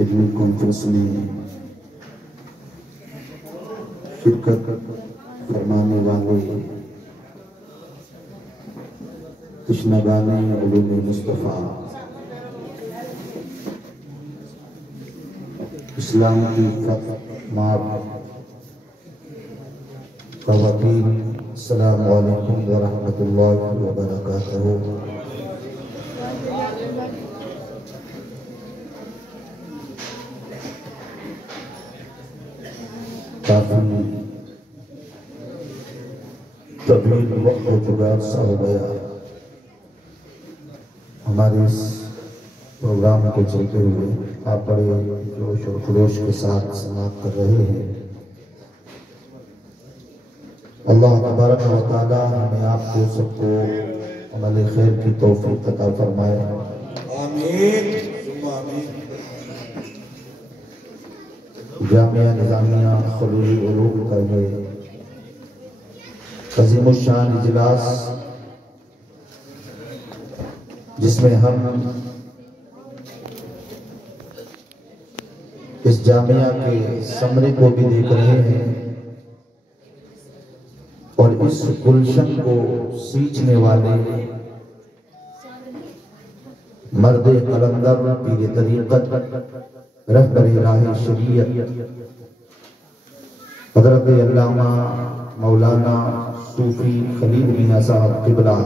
علمی کانفرنس میں شرکت فرمانے والے تشنگان علوم مصطفیٰ اسلام کی فتح ماب خواتین، السلام علیکم ورحمۃ اللہ وبرکاتہ۔ کافی طویل وقت ہو چکا، عرصہ ہو گیا ہمارے اس پروگرام کو چلتے ہوئے۔ آپ بڑے جوش اور خروش کے ساتھ سماعت کر رہے ہیں۔ اللہ تبارک و تعالی ہمیں آپ کو سب کو عمل خیر کی توفیق عطا فرمائے، آمین ثم آمین۔ جامعہ نظامیہ خلوی علوم کا یہ عظیم الشان اجلاس، جس میں ہم اس جامعہ کے ثمرے کو بھی دیکھ رہے ہیں اور اس گلشن کو سینچنے والے مرد قلندر پیر طریقت رہبر راہ شریعت حضرت علامہ مولانا صوفی خلیل میاں صاحب قبلہ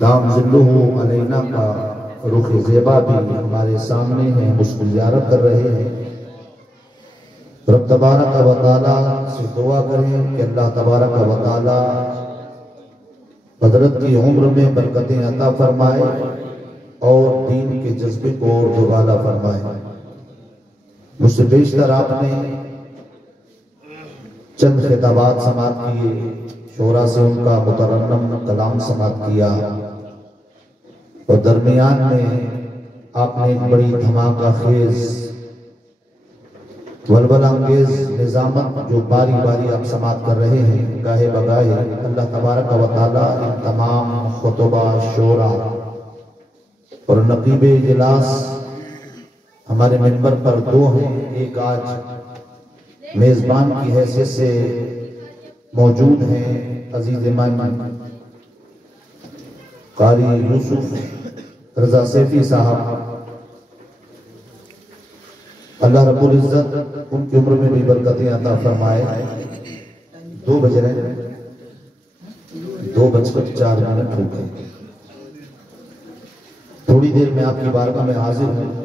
دام ظلہ علینا کا رخ زیبا بھی ہمارے سامنے ہیں، مسکو زیارت کر رہے ہیں۔ رب تبارک و تعالیٰ سے دعا کریں کہ اللہ تبارک و تعالیٰ حضرت کی عمر میں برکتیں عطا فرمائے اور دین کے جذبے کو اور دوبالا فرمائے۔ مجھ سے بیشتر آپ نے چند خطابات سماعت کیے، شعراء سے ان کا مترنم کلام سماعت کیا، اور درمیان میں آپ نے ایک بڑی دھماکہ خیز ولولہ انگیز نظامت جو باری باری آپ سماعت کر رہے ہیں گاہے بگاہے، اللہ تبارک و تعالیٰ ان تمام خطبہ، شعراء اور نقیب اجلاس ہمارے منبر پر دو ہیں، ایک آج میزبان کی حیثیت سے موجود ہیں عزیز من قاری یوسف رضا سیفی صاحب، اللہ رب العزت ان کی عمر میں بھی برکتیں عطا فرمائے۔ 2 بج رہے ہیں، 2:04 ہو گئے۔ تھوڑی دیر میں آپ کی بارگاہ میں حاضر ہوں۔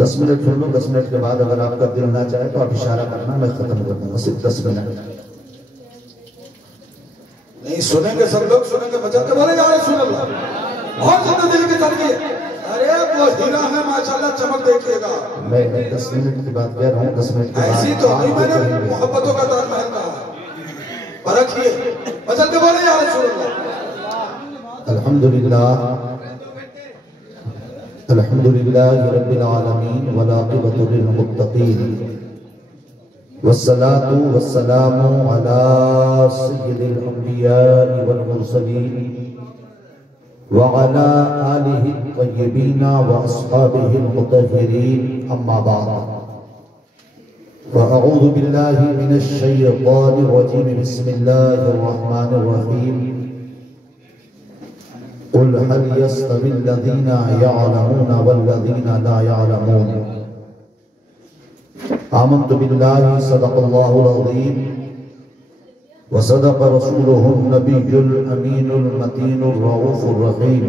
دس منٹ سن لو، 10 منٹ کے بعد اگر آپ کا دل نہ چاہے تو آپ اشارہ کرنا، میں ختم کر دوں گا، صرف 10 منٹ۔ نہیں سنیں گے، سب لوگ سنیں گے، بچاتے بولے یا رسول اللہ، بہت زیادہ دل کی تربیت۔ ارے وہ ہیرا ہے ماشاءاللہ، چمک دیکھئے گا۔ میں 10 منٹ کی بات کہہ رہا ہوں، 10 منٹ کے بعد ایسی تو نہیں، میں نے محبتوں کا تار محل کہا، پرکھئے، بچاتے بولے یا رسول اللہ۔ الحمدللہ الحمدللہ رب العالمین والعاقبۃ للمتقین والصلاة والسلام على سید الانبیاء والمرسلین وعلى آلہ الطیبین واصحابہ المطہرین، اما بعد فاعوذ باللہ من الشیطان الرجیم، بسم اللہ الرحمن الرحیم۔ قل هل يستوي الذين يعلمون والذين لا يعلمون؟ آمنت بالله صدق الله العظيم وصدق رسوله النبي الأمين المتين الرؤوف الرحيم،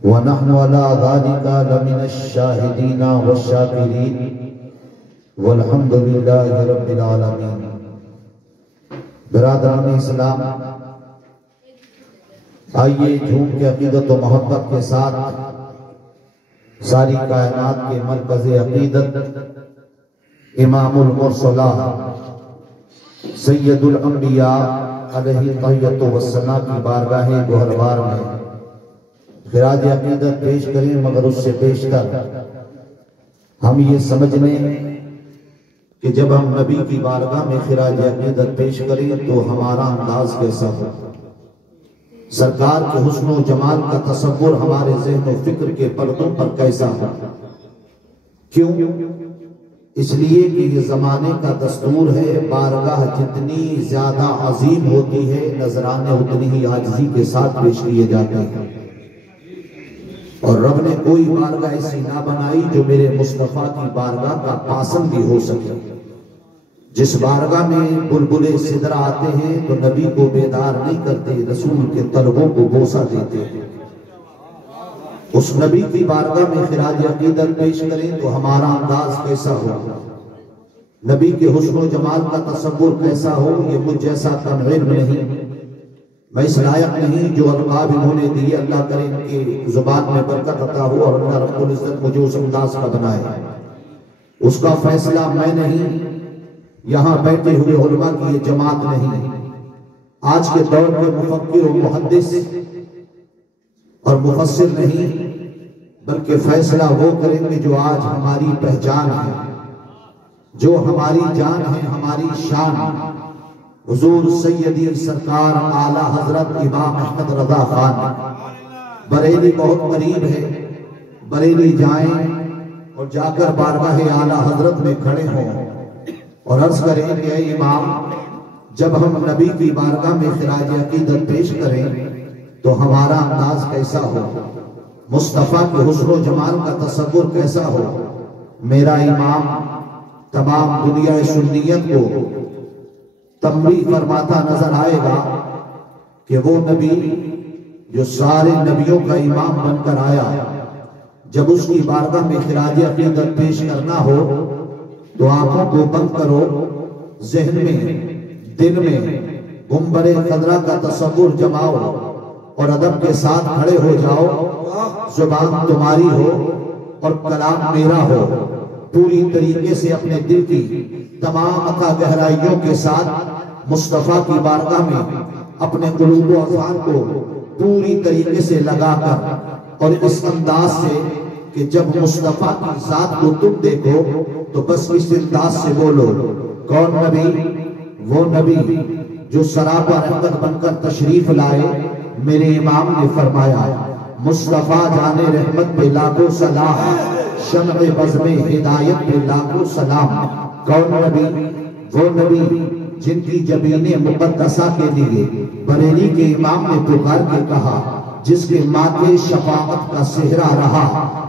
ونحن على ذلك لمن الشاهدين والشاكرين والحمد لله رب العالمين۔ برادران اسلام، آئیے جھوم کے عقیدت و محبت کے ساتھ ساری کائنات کے مرکز عقیدت امام المرسلہ سید الانبیاء علیہ الصلاۃ والسلام کی بارگاہ گوہروار میں خراج عقیدت پیش کریں، مگر اس سے بیشتر ہم یہ سمجھ لیں کہ جب ہم نبی کی بارگاہ میں خراج عقیدت پیش کریں تو ہمارا انداز کیسا ہو، سرکار کے حسن و جمال کا تصور ہمارے ذہن و فکر کے پردوں پر کیسا ہو؟ کیوں؟ اس لیے کہ یہ زمانے کا دستور ہے، بارگاہ جتنی زیادہ عظیم ہوتی ہے نذرانے اتنی ہی عاجزی کے ساتھ پیش کیے جاتے ہیں، اور رب نے کوئی بارگاہ ایسی نہ بنائی جو میرے مصطفیٰ کی بارگاہ کا پاسن بھی ہو سکے۔ جس بارگاہ میں بلبلے سدرہ آتے ہیں تو نبی کو بیدار نہیں کرتے، رسول کے طلبوں کو بوسہ دیتے ہیں۔ اس نبی کی بارگاہ میں خراج عقیدت پیش کریں تو ہمارا انداز کیسا ہو، نبی کے حسن و جمال کا تصور کیسا ہو؟ یہ مجھ جیسا کم علم نہیں، میں اس لائق نہیں جو القاب انہوں نے دیے، اللہ کرے ان کی زبان میں برکت عطا ہو اور اللہ رب العزت مجھے اس انداز کا بنائے۔ اس کا فیصلہ میں نہیں، یہاں بیٹھے ہوئے علماء کی یہ جماعت نہیں، آج کے دور کے مفکر و محدث اور مفسر نہیں، بلکہ فیصلہ وہ کریں گے جو آج ہماری پہچان ہے، جو ہماری جان ہے، ہماری شان۔ حضور سیدی سرکار اعلیٰ حضرت امام احمد رضا خان، بریلی بہت قریب ہے، بریلی جائیں اور جا کر بارگاہ اعلیٰ حضرت میں کھڑے ہوں اور عرض کریں کہ اے امام، جب ہم نبی کی بارگاہ میں خراج عقیدت پیش کریں تو ہمارا انداز کیسا ہو، مصطفیٰ کے حسن و جمال کا تصور کیسا ہو؟ میرا امام تمام دنیا سنیت کو تنبیہ فرماتا نظر آئے گا کہ وہ نبی جو سارے نبیوں کا امام بن کر آیا، جب اس کی بارگاہ میں خراج عقیدت پیش کرنا ہو تو آنکھوں کو بند کرو، ذہن میں دل میں گنبر خضرا کا تصور جماؤ اور ادب کے ساتھ کھڑے ہو جاؤ۔ زبان تمہاری ہو اور کلام میرا ہو، پوری طریقے سے اپنے دل کی تمام عطا گہرائیوں کے ساتھ مصطفیٰ کی بارگاہ میں اپنے قلوب و اذہان کو پوری طریقے سے لگا کر، اور اس انداز سے کہ جب مصطفیٰ کی ذات کو تم دیکھو تو بس اس انداز سے بولو، کون نبی؟ وہ نبی جو سراپا رحمت بن کر تشریف لائے۔ میرے امام نے فرمایا، مصطفیٰ جانے رحمت پہ لاکھوں سلام، شمع بزم ہدایت پہ لاکھوں سلام۔ کون نبی؟ وہ نبی جن کی جبین مقدسہ کے لیے بریلی کے امام نے پکار کے کہا، جس کے ماتھے شفاعت کا صحرا رہا،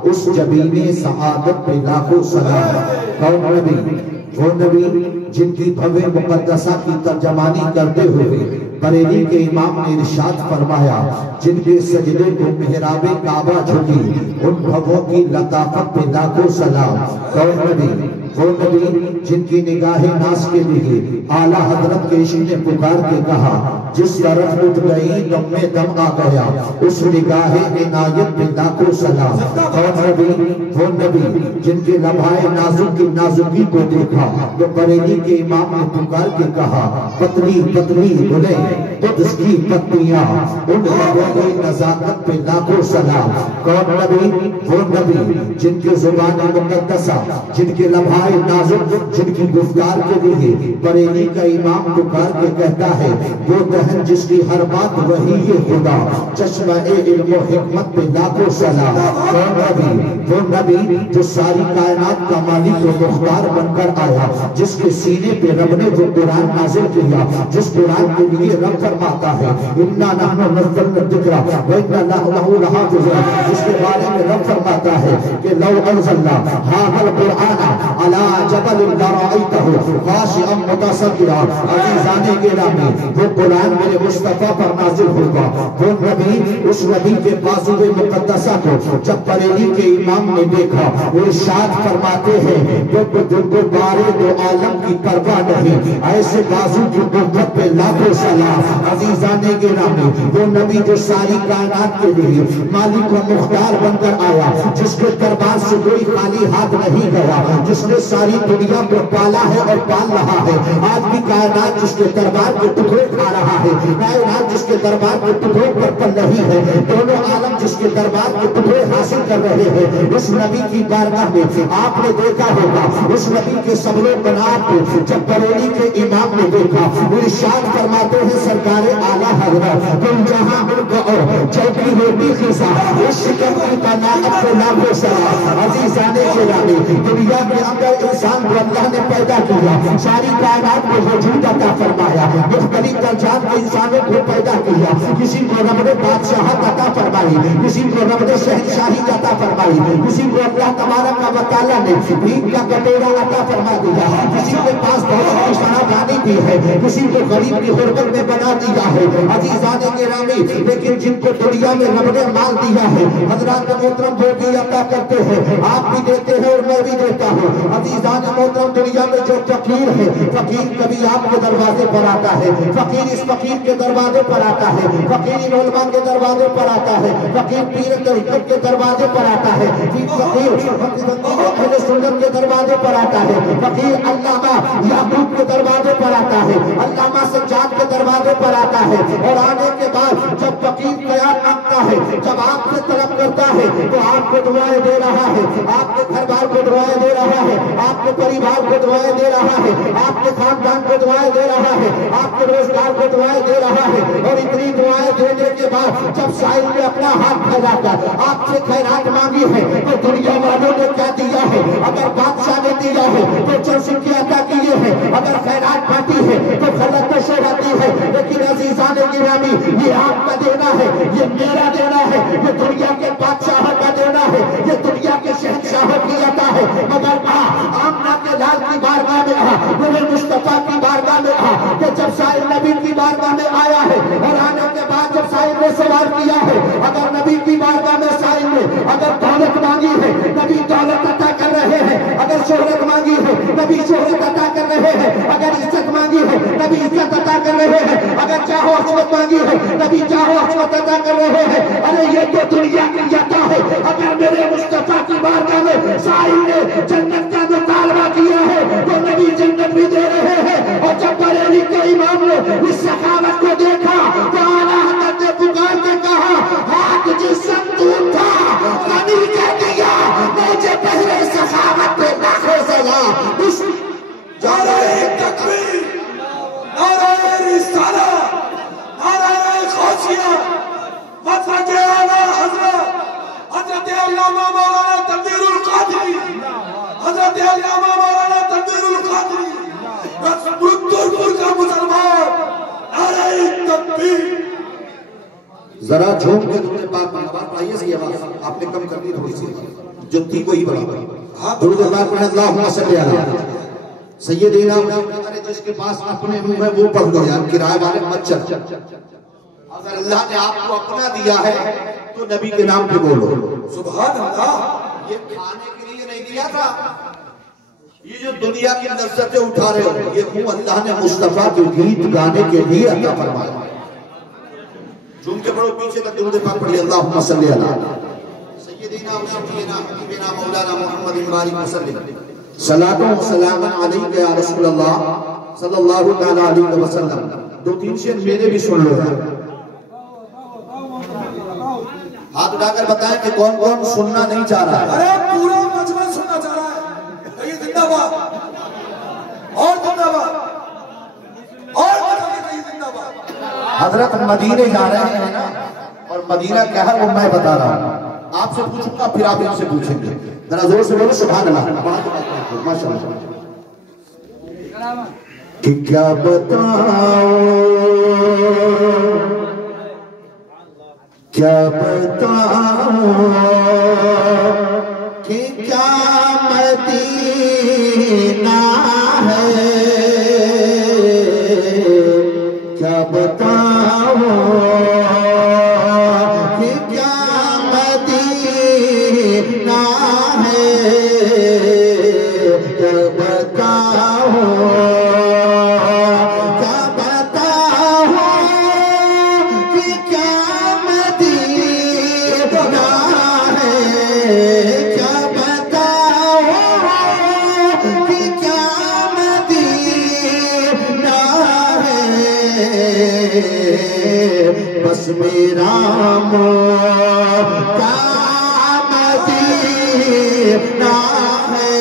اس جبین سعادت پہ لاکھوں سلام۔ کون نبی؟ وہ نبی جن کی بھوے مقدسہ کی ترجمانی کرتے ہوئے بریلی کے امام نے ارشاد فرمایا، جن کے سجدے کو محراب کعبہ جھکی، ان بھووں کی لطافت پہ لاکھوں سلام۔ کون نبی؟ وہ نبی جن کی نگاہ ناز کے لیے اعلیٰ حضرت کے عشق نے پکار کے کہا، جس طرف اٹھ گئی دم میں دم آ گیا، اس نگاہ عنایت پہ لاکھوں سلام۔ کون نبی؟ وہ نبی جن کے لمحہ نازک کی نازکی کو دیکھا تو بریلی کے امام نے پکار کے کہا، پتلی پتلی گلیں قدس کی پتیاں، ان لبوں کی نزاکت پہ لاکھوں سلام۔ کون نبی؟ وہ نبی جن کے زبان مقدسہ، جن کے لمحہ نازک، جن کی گفتار کے لیے بریلی کا امام پکار کے کہتا ہے، وہ دہن جس کی ہر بات وہی یہ خدا، چشمہ علم و حکمت پہ لاکھوں سلام۔ کون نبی؟ وہ نبی جو ساری کائنات کا مالک و مختار بن کر آیا، جس کے سینے پہ رب نے وہ قرآن نازل کیا، جس قرآن کے لیے رب فرماتا ہے، اِنَّا نَحْنُ نَزَّلْنَا الذِّكْرَ وَإِنَّا لَهُ لَحَافِظُونَ، جس کے بارے میں رب فرماتا ہے کہ لَوْ أَنزَلْنَا هَذَا الْقُرْآنَ عَلَى جَبَلٍ لَرَأَيْتَهُ خَاشِعًا مُتَصَدِّعًا۔ عزیزان گرامی، وہ قرآن میرے مصطفیٰ پر نازل ہوگا۔ وہ نبی، اس نبی کے بازو مقدسہ کو جب بریلی کے امام نے دیکھا، وہ ارشاد فرماتے ہیں، جن کو بارے دو عالم کی پرواہ نہیں، ایسے بازو کی قوت پہ لاکھوں سلام۔ عزیزان گرامی، وہ نبی جو ساری کائنات کے لیے مالک و مختار بن کر آیا، جس کے دربار سے کوئی خالی ہاتھ نہیں گیا، جس نے ساری دنیا کو پالا ہے اور پال رہا ہے، آج بھی کائنات جس کے دربار کے ٹکڑے کھا رہا ہے، کائنات جس کے دربار کے ٹکڑوں پر پل رہی ہے، دونوں عالم جس کے دربار کے ٹکڑے حاصل کر رہے ہیں، اس نبی کی بارگاہ میں آپ نے دیکھا ہوگا اس نبی کے صبر و قناعت کو جب بریلی کے امام نے دیکھا، ارشاد فرماتے ہیں سرکار اعلیٰ حضرت تم جہاں ملک اور چوکی روٹی خزاں اس شکم کی قناعت کو لاکھوں سلام۔ عزیزان گرامی، دنیا کے اندر انسان کو اللہ نے پیدا کیا، ساری کائنات کو وجود عطا فرمایا، مختلف درجات کے انسانوں کو پیدا کیا، کسی کو رب نے بادشاہت عطا فرمائی، کسی کو رب نے شہنشاہی عطا فرمائی، کسی کو اللہ تبارک و تعالیٰ نے بھیک کا کٹورا عطا فرما دیا، کسی کے پاس بہت کی شرابانی بھی ہے، کسی کو غریب کی غربت میں بنا دیا ہے۔ عزیزان گرامی، لیکن جن کو دنیا میں رب نے مال دیا ہے، حضرات محترم وہ بھی عطا کرتے ہیں، آپ بھی دیتے ہیں اور میں بھی دیتا ہوں۔ عزیزان محترم، دنیا میں جو فقیر ہے، فقیر کبھی آپ کے دروازے پر آتا ہے، فقیر اس فقیر کے دروازے پر آتا ہے، فقیر علماء کے دروازے پر آتا ہے، فقیر پیر طریقت کے دروازے پر آتا ہے، فقیر اہل سنت کے دروازے پر آتا ہے، فقیر علامہ یعقوب کے دروازے پر آتا ہے، علامہ سجاد کے دروازے پر آتا ہے، اور آنے کے بعد جب فقیر قیام مانگتا ہے، جب آپ سے طلب کرتا ہے تو آپ کو دعائیں دے رہا ہے، آپ کے گھر بار کو دعائیں دے رہا ہے، آپ کے پریوار کو دعائیں دے رہا ہے، آپ کے خاندان کو دعائیں دے رہا ہے، آپ کے روزگار کو دعائیں دے رہا ہے، اور اتنی دعائیں دینے کے بعد جب سائل نے اپنا ہاتھ پھیلا کر آپ سے خیرات مانگی ہے تو دنیا والوں نے کیا دیا ہے؟ اگر بادشاہ نے دیا ہے تو چند سکے عطا کیے ہیں، اگر خیرات بانٹی ہے تو خلق کشو آتی ہے، لیکن عزیزان گرامی یہ آپ کا دینا ہے، یہ میرا دینا ہے، یہ دنیا کے بادشاہوں کا دینا ہے، یہ دنیا کے شہنشاہوں کی عطا ہے۔ مگر آمنہ کے لال کی بارگاہ میں نور مصطفیٰ کی بارگاہ میں کہ جب سائل نبی کی بارگاہ میں آیا ہے، اور آنے کے بعد جب سائل نے سوال کیا ہے، اگر نبی کی بارگاہ میں سائل نے اگر دولت مانگی ہے، نبی دولت عطا کر رہے ہیں، اگر شہرت مانگی ہے نبی شہرت عطا کر رہے ہیں، اگر عزت مانگی ہے نبی عزت عطا کر رہے ہیں، اگر چاہو عصمت مانگی ہے نبی چاہو عصمت عطا کر رہے ہیں۔ ارے یہ تو دنیا کی عطا ہے، اگر میرے مصطفیٰ کی بارگاہ میں سائل نے جنت کا مطالبہ کیا ہے تو نبی جنت بھی دے رہے ہیں۔ اور جب بریلی کے امام نے اس سخاوت کو دیکھا تو اعلیٰ حضرت نے پکار کے کہا، ہاتھ جسم دور تھا، نبی کہہ دیا مجھے پہلے سخاوت پہ ناخو سلا۔ نعرہ تکبیر، نعرہ رسالہ، نعرہ غوثیہ، مدرج اعلیٰ حضرت علامہ مولانا تنویر القادری، حضرت علامہ مولانا تنویر القادری، رسول کا مسلمان، نعرہ تکبیر۔ ذرا جھوم کے درود پاک میں آواز پڑھائیے، سی آواز آپ نے کم کرنی تھوڑی سی، جو تھی وہی بڑھا۔ درود پاک میں اللہم صلی علی سیدنا ارے جس کے پاس اپنے منہ ہے وہ پڑھ لو یار، کرائے والے مت چل۔ اگر اللہ نے آپ کو اپنا دیا ہے تو نبی کے نام پہ بولو سبحان اللہ۔ یہ کھانے کے لیے نہیں دیا تھا، یہ جو دنیا کی لذتیں اٹھا رہے ہو یہ منہ اللہ نے مصطفیٰ کے گیت گانے کے لیے عطا فرمایا۔ جھوم کے پڑھو، پیچھے تک درود پاک پڑھیے، اللہم صلی علی سیدنا و شفیعنا حبیبنا مولانا محمد بارک وسلم، صلاۃ و سلام علیک یا رسول اللہ صلی اللہ تعالی علیہ وسلم۔ دو تین شعر میرے بھی سن لو یار، ہاتھ اٹھا کر بتائیں کہ کون کون سننا نہیں چاہ رہا ہے۔ ارے پورا مجمع سننا چاہ رہا ہے، یہ زندہ باد اور زندہ باد اور زندہ باد۔ حضرت مدینے جا رہے ہیں نا، اور مدینہ کیا ہے وہ میں بتا رہا ہوں، آپ سے پوچھوں گا پھر آپ ان سے پوچھیں گے، ذرا زور سے بولو سبحان اللہ، ماشاءاللہ۔ کہ کیا بتاؤں کیا بتاؤں کہ کیا مدینہ ہے، کیا بتاؤں کہ کیا مدینہ ہے، کیا بتاؤں بس میرا موقع مدینہ ہے،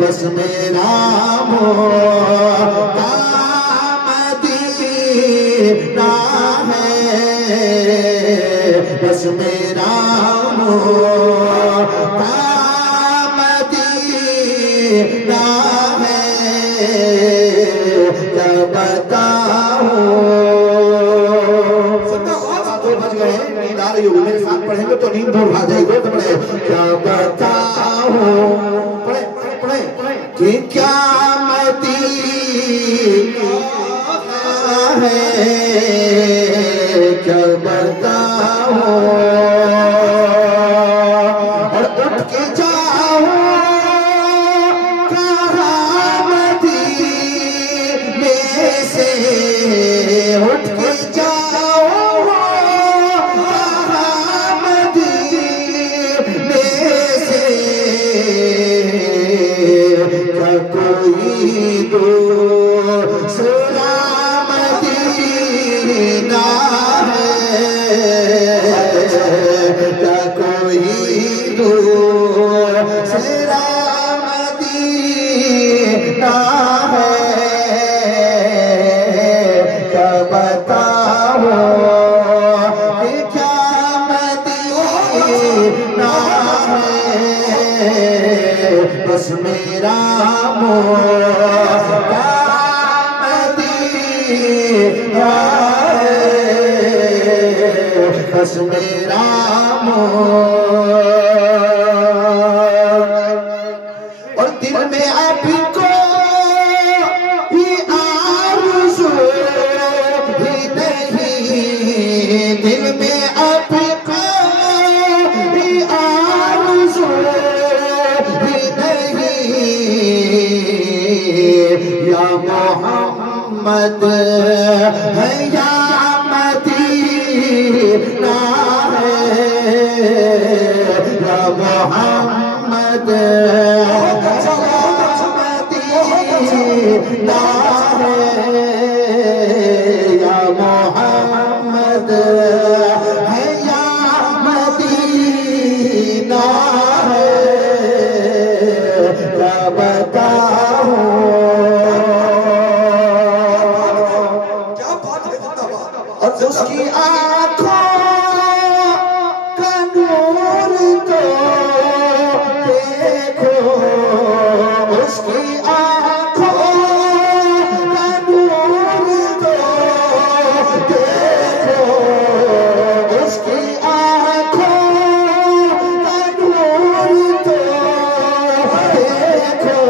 بس میرا موقع مدینہ ہے، بس میرا موقع مدینہ ہے، کیا بتاؤں۔ نیند آ رہی ہوگی، میرے ساتھ پڑھیں گے تو نیند دور آ جائے گی، تو پڑھے کیا بتاؤں، پڑھیں کہ کیا مدینہ ہے، کیا بتاؤں، اور اٹھ کے جاؤں کہاں مدینے سے، اٹھ کے جاؤں کہاں مدینے سے، کیا کوئی دوسرا مدینہ ہے، کیا کوئی دوسرا مدینہ ہے، کیا بتاؤں کہ کیا مدینہ ہے، بس میرا موقع مدینہ ہے، بس میرا اور دل میں آپ کو ہی آرزو ہی نہیں، دل میں آپ کو ہی آرزو ہی نہیں، یا محمد ہے یا مدینہ ہے، یا محمد مدینہ ہے، یا محمد ہے یا مدینہ ہے، کیا بتاؤں۔ کیا بات ہے، زندہ باد۔ اور اس کی آنکھوں کا نور تو دیکھو، اس کی آنکھوں کا نور تو دیکھو، اس کی آنکھوں کا نور تو دیکھو،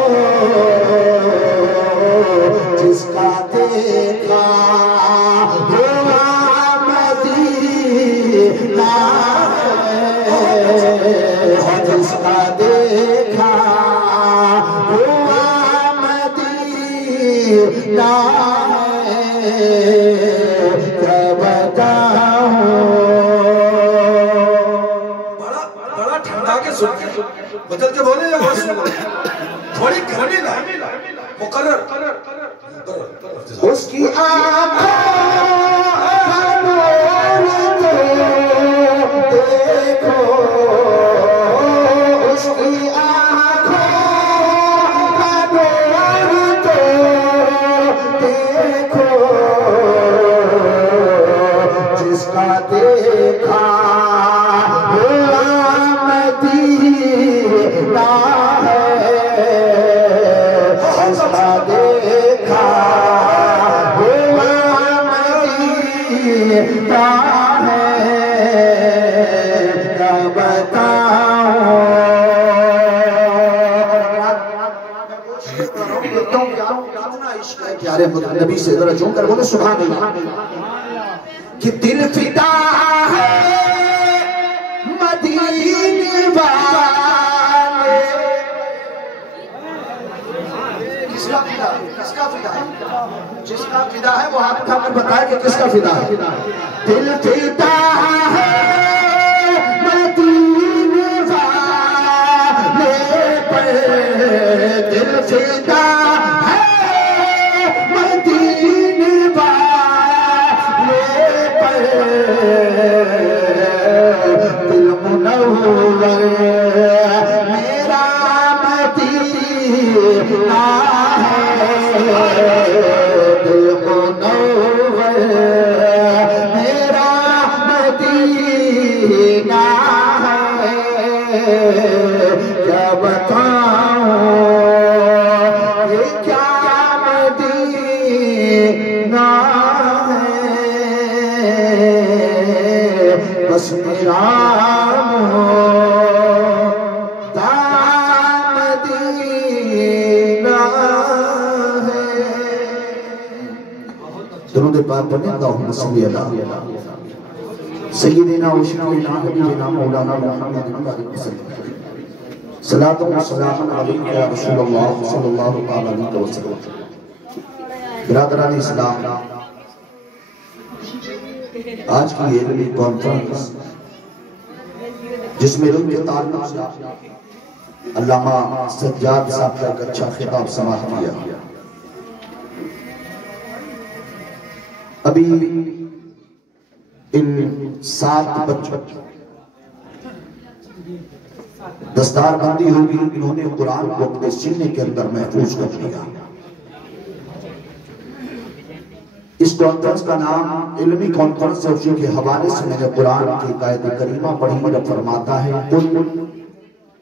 جس کا دیکھا ہوا مدینہ ہے، جس کا دیکھا ہوا مدینہ ہے، کیا بتاؤں۔ بڑا ٹھنڈا کے سن کے بدل کے بولے یا بس تھوڑی گرمی نہ مقرر۔ اس کی آنکھوں کا نور تو دیکھو، اس کی آنکھوں کا نور تو دیکھو، جس کا دیکھا ہوا مدینہ ہے، جس کا دیکھا ہوا مدینہ ہے، کیا بتاؤں۔ کتنا عشق ہے پیارے نبی سے، ذرا جھوم کر بولے سبحان اللہ۔ کہ دل فدا ہے مدینے والے، کس کا فدا ہے، کس کا فدا ہے، جس کا فدا ہے وہ ہاتھ اٹھا کر بتائے کہ کس کا فدا ہے۔ دل فدا ہے مدینے والے پر، دل فدا ہے مدینے والے کیا بتاؤں یہ کیا مدینہ ہے، بس میرا درود پاک پڑھیں اللہم صلی علی سیدنا و شفیعنا حبیبنا مولانا محمد وسلم صلاۃ و سلام علیک یا رسول اللہ صلی اللہ علیہ وسلم۔ برادران اسلام، آج کی یہ علمی کانفرنس جس میں علم کے تعلق سے علامہ سجاد صاحب کا ایک اچھا خطاب سماعت کیا، ابھی ان 7 بچوں دستار بندی ہوگی، انہوں نے قرآن کو اپنے سینے کے اندر محفوظ کر لیا۔ اس کانفرنس کا نام علمی کانفرنس ہے، اسی کے حوالے سے میں نے قرآن کی آیت کریمہ پڑھی ہے، فرماتا ہے قل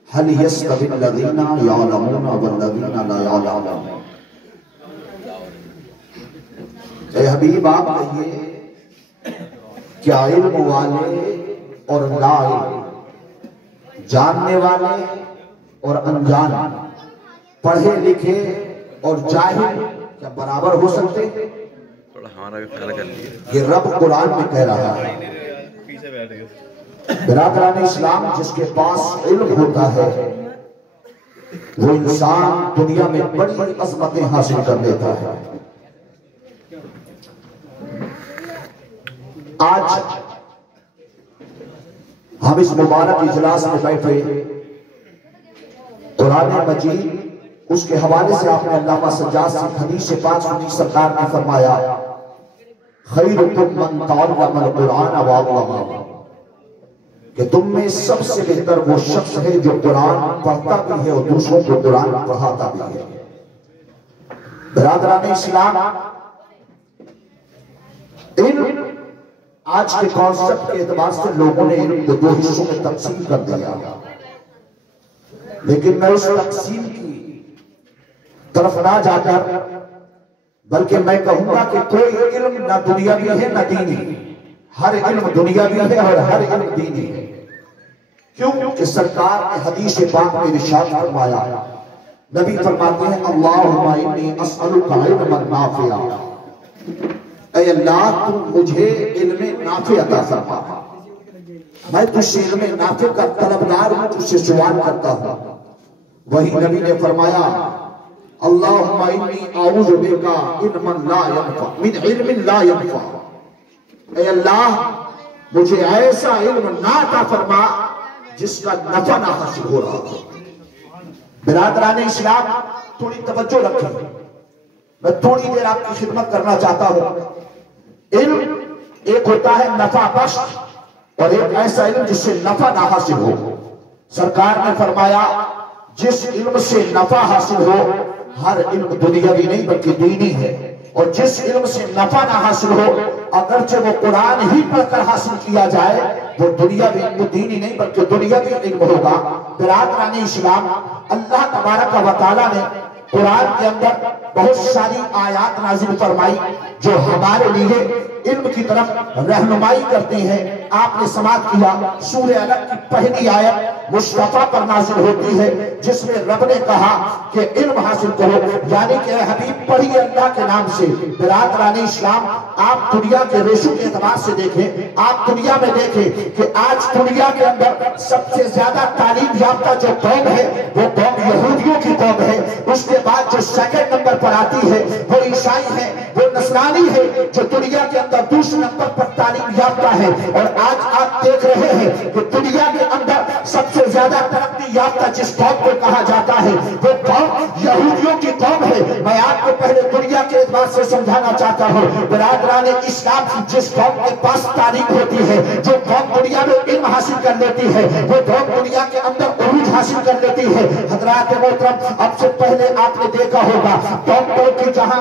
هل يستوي الذين يعلمون والذين لا يعلمون۔ اے حبیب آپ کہیے کیا علم والے اور لا علم، جاننے والے اور انجان، پڑھے لکھے اور جاہل کیا برابر ہو سکتے؟ یہ رب قرآن میں کہہ رہا ہے۔ برادران اسلام، جس کے پاس علم ہوتا ہے وہ انسان دنیا میں بڑی عظمتیں حاصل کر لیتا ہے۔ آج ہم اس مبارک اجلاس میں بیٹھے، قرآن مجید اس کے حوالے سے آپ نے علامہ سجاد سے حدیث پاک سنی، سرکار نے فرمایا خیرکم من تعلم القرآن وعلمہ، کہ تم میں سب سے بہتر وہ شخص ہے جو قرآن پڑھتا بھی ہے اور دوسروں کو قرآن پڑھاتا بھی ہے۔ برادران اسلام، علم آج کے کانسیپٹ کے اعتبار سے لوگوں نے علم کو 2 حصوں میں تقسیم کر دیا، لیکن میں اس تقسیم کی طرف نہ جا کر بلکہ میں کہوں گا کہ کوئی علم نہ دنیاوی ہے نہ دینی، ہر علم دنیاوی ہے اور ہر علم دینی ہے۔ کیوں کہ سرکار نے حدیث پاک میں ارشاد فرمایا، نبی فرماتے ہیں اللہم انی اسألک علما نافعا، اے اللہ تم مجھے علم نافع عطا فرما، میں تجھ سے علم نافع کا طلبگار ہوں، تجھ سے سوال کرتا ہوں۔ وہی نبی نے فرمایا اللہم انی اعوذ بک من علم لا ينفع، اے اللہ مجھے ایسا علم نہ عطا فرما جس کا نفع نہ حاصل ہو رہا ہو۔ برادران اسلام، تھوڑی توجہ رکھیں، میں تھوڑی دیر آپ کی خدمت کرنا چاہتا ہوں۔ علم ایک ہوتا ہے نفع بخش اور ایک ایسا علم جس سے نفع نہ حاصل ہو۔ سرکار نے فرمایا جس علم سے نفع حاصل ہو، ہر علم دنیاوی نہیں بلکہ دینی ہے، اور جس علم سے نفع نہ حاصل ہو اگرچہ وہ قرآن ہی پڑھ کر حاصل کیا جائے وہ دنیاوی علم دینی نہیں بلکہ دنیاوی علم ہوگا۔ برادران اسلام، اللہ تبارک و تعالیٰ نے قرآن کے اندر بہت ساری آیات نازل فرمائی جو ہمارے لیے علم کی طرف رہنمائی کرتے ہیں۔ آپ نے سماعت کیا سورہ علق کی پہلی آیت مصطفیٰ پر نازل ہوتی ہے، جس میں رب نے کہا کہ علم حاصل کرو، یعنی کہ اے حبیب پڑھیے اللہ کے نام سے۔ برادران اسلام، آپ دنیا کے ریشو کے اعتبار سے دیکھیں، آپ دنیا میں دیکھیں کہ آج دنیا کے اندر سب سے زیادہ تعلیم یافتہ جو قوم ہے وہ قوم یہودیوں کی قوم ہے، اس کے بعد جو سیکنڈ نمبر پر آتی ہے وہ عیسائی ہے، وہ نصرانی ہے، جو دنیا کے اندر دوسرے نمبر پر تعلیم یافتہ ہے۔ اور آج آپ دیکھ رہے ہیں کہ دنیا کے اندر سب سے زیادہ ترقی یافتہ جس قوم کو کہا جاتا ہے وہ قوم یہودیوں کی قوم ہے۔ میں آپ کو پہلے دنیا کے اعتبار سے سمجھانا چاہتا ہوں۔ برادران اسلام، جس قوم کے پاس تعلیم ہوتی ہے، جو قوم دنیا میں علم حاصل کر لیتی ہے، وہ قوم دنیا کے اندر عروج حاصل کر لیتی ہے۔ حضرات محترم، اب سے پہلے آپ نے دیکھا ہوگا ڈاکٹر کی جہاں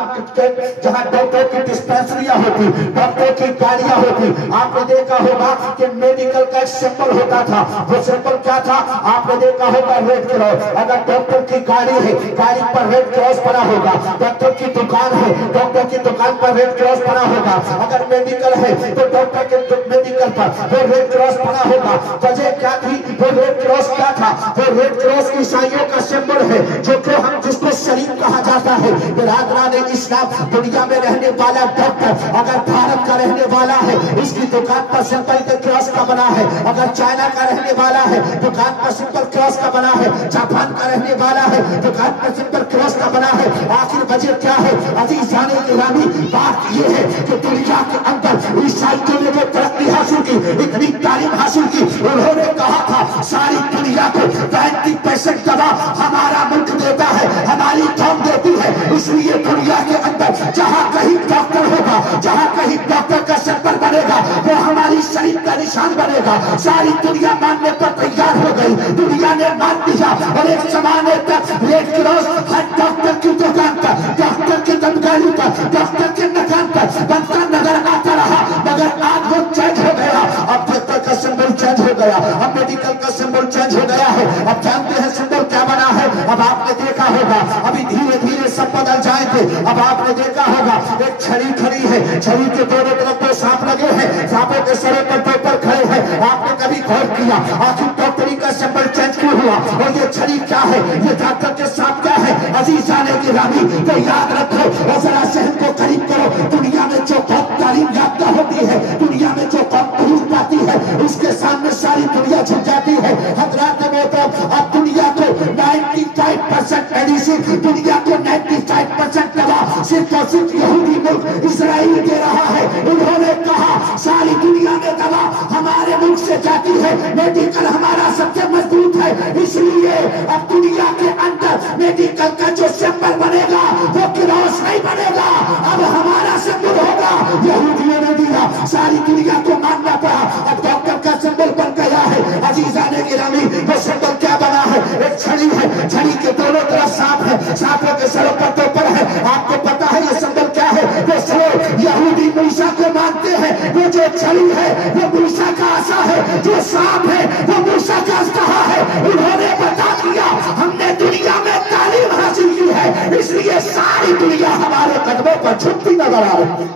ڈاکٹر کی ڈسپینسریاں ہوتی، ڈاکٹر کی گاڑیاں ہوتی، آپ نے دیکھا ہوگا کہ میڈیکل کا ایک سمبل ہوتا تھا۔ وہ سمبل کیا تھا؟ آپ نے دیکھا ہوگا ریڈ کراس۔ اگر ڈاکٹر کی گاڑی ہے، گاڑی پر ریڈ کراس بنا ہوگا۔ ڈاکٹر کی دکان ہے، ڈاکٹر کی دکان پر ریڈ کراس بنا ہوگا۔ اگر میڈیکل ہے تو ڈاکٹر کے میڈیکل پر وہ ریڈ کراس بنا ہوگا۔ وجہ کیا تھی؟ وہ ریڈ کراس کیا تھا؟ وہ ریڈ کراس عیسائیوں کا سمبل ہے، جو کہ ہم جس کو صلیب کہا جاتا ہے۔ برادران اسلام، دنیا میں رہنے والا ڈاکٹر اگر بھارت کا رہنے والا ہے، اس کی دکان پر سمبل کراس کا بنا ہے۔ اگر چائنا کا رہنے والا ہے، دکان پر سمبل کراس کا بنا ہے۔ جاپان کا رہنے والا ہے، دکان پر سمبل کراس کا بنا ہے۔ آخر وجہ کیا ہے؟ عزیزان گرامی، بات یہ ہے کہ دنیا کے اندر عیسائیوں نے جو ترقی حاصل کی، اتنی تعلیم حاصل کی، انہوں نے کہا تھا ساری دنیا کو 95% دوا ہمارا ملک دیتا ہے، ہماری قوم دیتی ہے۔ اس لیے دنیا کے اندر جہاں کہیں ڈاکٹر ہوگا، جہاں کہیں ڈاکٹر کا سمبل بنے گا، وہ ہماری شریف کا نشان بنے گا۔ ساری دنیا ماننے پر تیار ہو گئی، دنیا نے مان لیا۔ اور ایک زمانے تک ریڈ کراس ہر ڈاکٹر کی دکان پر، ڈاکٹر کے دمگاڑی پر، ڈاکٹر کے مکان پر بنتا نظر آتا رہا، مگر آج وہ چینج ہو گیا۔ اب ڈاکٹر کا سمبل چینج ہو گیا، اب میڈیکل کا سمبل چینج ہو گیا ہے۔ اب جانتے ہیں سمبل کیا بنا ہے؟ اب آپ نے دیکھا ہوگا، ابھی دھیرے دھیرے سب بدل جائیں گے۔ اب آپ نے دیکھا ہوگا ایک چھڑی کھڑی ہے، چھڑی کے دونوں طرف دو سانپ لگے ہیں، سانپوں کے سروں پر دو پر کھڑے ہیں۔ آپ نے کبھی غور کیا آخر ڈاکٹری کا سمبل چینج کیوں ہوا؟ اور یہ چھڑی کیا ہے؟ یہ ڈاکٹر کے ساتھ کیا ہے؟ عزیزان گرامی، تو یاد رکھو اور ذرا ذہن کو قریب کرو، دنیا میں جو قوم تعلیم یافتہ ہوتی ہے، دنیا میں جو قوم علم پاتی ہے، اس کے سامنے ساری دنیا جھک جاتی ہے۔ حضرات محترم، اب دنیا کو 95% میڈیسن، دنیا کو 95% دوا صرف اور صرف یہودی ملک اسرائیل دے رہا ہے۔ انہوں نے کہا ساری دنیا میں دوا ہمارے ملک سے جاتی ہے، میڈیکل ہمارا سب سے مضبوط ہے، اس لیے اب دنیا کے اندر میڈیکل کا جو سمبل بنے گا وہ کراس نہیں بنے گا، اب ہمارا سمبل ہوگا۔ یہودیوں نے دیا، ساری دنیا کو ماننا پڑا، اب ڈاکٹر کا سمبل بن گیا ہے۔ عزیزان گرامی، وہ سمبل کیا بنا ہے؟ ایک چھڑی ہے، چھڑی کے دونوں طرف سانپ ہے، سانپوں کے سروں پر دو پر ہے۔ آپ کو پتا ہے یہ سمبل کیا ہے؟ وہ سب یہودی موسیٰ کو مانتے ہیں، وہ جو چھڑی ہے وہ موسیٰ کا عصا ہے، جو سانپ ہے وہ موسیٰ کا اسلحہ ہے۔ انہوں نے بتا دیا ہم نے دنیا میں تعلیم حاصل کی ہے، اس لیے ساری دنیا ہمارے قدموں پر جھکتی نظر آ رہی ہے۔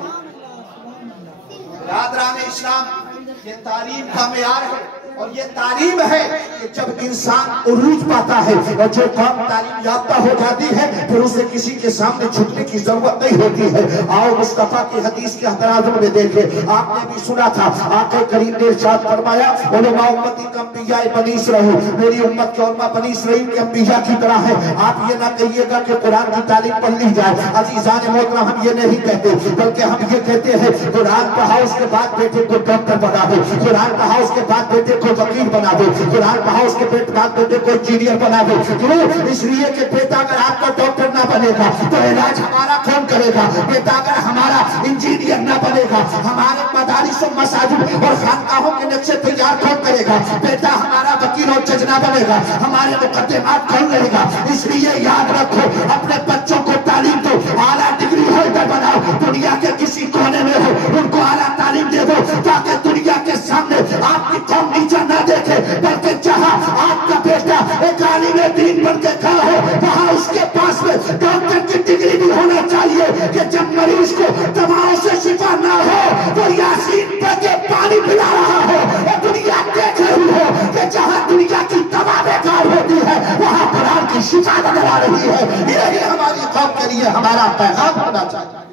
برادران اسلام، یہ تعلیم کا معیار ہے، اور یہ تعلیم ہے کہ جب انسان عروج پاتا ہے اور جو قوم تعلیم یافتہ ہو جاتی ہے پھر اسے کسی کے سامنے جھکنے کی ضرورت نہیں ہوتی ہے۔ آؤ مصطفیٰ کی حدیث کے احترازوں میں دیکھیں، آپ نے بھی سنا تھا آقا کریم نے ارشاد فرمایا علماء امتی کا انبیاء بنی اسرائیل، میری امت کے علماء بنی اسرائیل کے انبیاء کی طرح ہے۔ آپ یہ نہ کہیے گا کہ قرآن کی تعلیم پڑھ لی جائے، عزیزان محترم ہم یہ نہیں کہتے، بلکہ ہم یہ کہتے ہیں قرآن پڑھاؤ اس کے بعد بیٹے کو ڈاکٹر بنا دو، قرآن پڑھاؤ اس کے بعد بیٹے کو وکیل بنا دو، قرآن پڑھاؤ اس کے بعد بیٹے کو انجینئر بنا دو۔ کیوں؟ اس لیے کہ بیٹا اگر آپ کا ڈاکٹر نہ بنے گا تو علاج ہمارا کون کرے گا؟ بیٹا اگر ہمارا انجینئر نہ بنے گا ہمارے مدارس و مساجد اور خانقاہوں کے نقشے تیار کون کرے گا؟ بیٹا ہمارا وکیل اور جج نہ بنے گا ہمارے مقدمات کون لے گا؟ اس لیے یاد رکھو اپنے بچوں کو تعلیم دو، اعلیٰ ڈگری ہولڈر بناؤ، دنیا کے کسی کونے میں ہو ان کو اعلیٰ تعلیم دے دو تاکہ دنیا کے سامنے آپ کی قوم نیچا نہ دیکھے، بلکہ جہاں آپ کا بیٹا ایک عالم دین بن کے کھڑا ہو وہاں اس کے پاس میں ڈاکٹر کی ڈگری بھی ہونا چاہیے کہ جب مریض کو دواؤں سے شفا نہ ہو تو یاسین پڑھ کے پانی پلا رہا ہو، اور دنیا دیکھ رہی ہو کہ جہاں دنیا کی دوا بیکار ہوتی ہے وہاں قرآن کی شفا نظر آ رہی ہے۔ یہی ہماری قوم کے لیے ہمارا پیغام ہونا چاہیے۔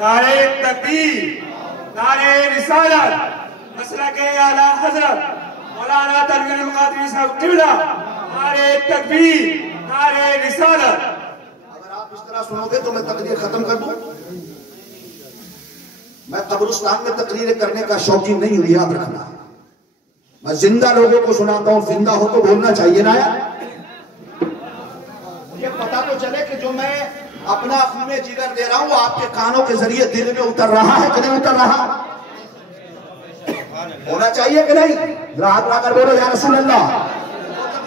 نعرہ تکبیر، نعرہ رسالت، مسلک اعلیٰ حضرت مولانا تنویر القادری صاحب قبلہ، نعرہ تکبیر، نعرہ رسالت۔ اگر آپ اس طرح سنو گے تو میں تقریر ختم کر دوں۔ میں قبرستان میں تقریر کرنے کا شوقین نہیں ہوں، یاد رکھنا۔ میں زندہ لوگوں کو سناتا ہوں، زندہ ہو تو بولنا چاہیے نا یار۔ یہ پتا تو چلے کہ جو میں اپنا خون جگر دے رہا ہوں وہ آپ کے کانوں کے ذریعے دل میں اتر رہا ہے کہ نہیں اتر رہا؟ ہونا چاہیے کہ نہیں؟ ہاتھ لا کر بولو یا رسول اللہ۔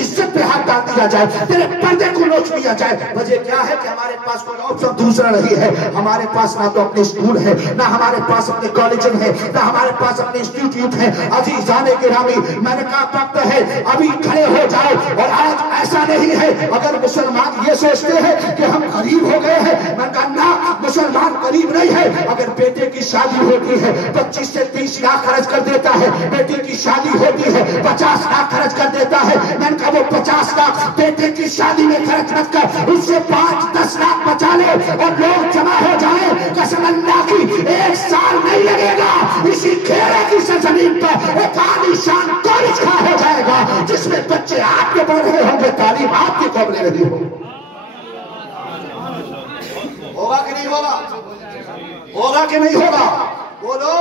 عزت پہ ہاتھ ڈال دیا جائے، تیرے پردے کو نوچ لیا جائے۔ وجہ کیا ہے کہ ہمارے پاس کوئی آپشن دوسرا نہیں ہے، ہمارے پاس نہ تو اپنے اسکول ہے، نہ ہمارے پاس اپنے کالج ہے، نہ ہمارے پاس اپنے انسٹیٹیوٹ ہے۔ عزیزان گرامی، میں نے کہا وقت ہے ابھی کھڑے ہو جاؤ۔ اور آج ایسا نہیں ہے اگر مسلمان یہ سوچتے ہیں کہ ہم غریب ہو گئے ہیں، میں کہا نہ، مسلمان غریب نہیں ہے۔ اگر بیٹے کی شادی ہوتی ہے 25 سے 30 لاکھ خرچ کر دیتا ہے، بیٹی کی شادی ہوتی ہے 50 لاکھ خرچ کر دیتا ہے، میں نے کہا وہ 50 لاکھ بیٹے کی شادی میں خرچ مت کر، اس سے 5-10 لاکھ بچا لے اور لوگ جمع ہو جائیں، قسم اللہ کی 1 سال نہیں لگے گا، اسی کھیرے کی سرزمین پر ایک عالیشان کالج کھڑا ہو جائے گا جس میں بچے آپ کے پڑھ رہے ہوں گے، تعلیم آپ کی قوم لے رہی ہو۔ ہوگا کہ نہیں ہوگا؟ ہوگا کہ نہیں ہوگا؟ بولو،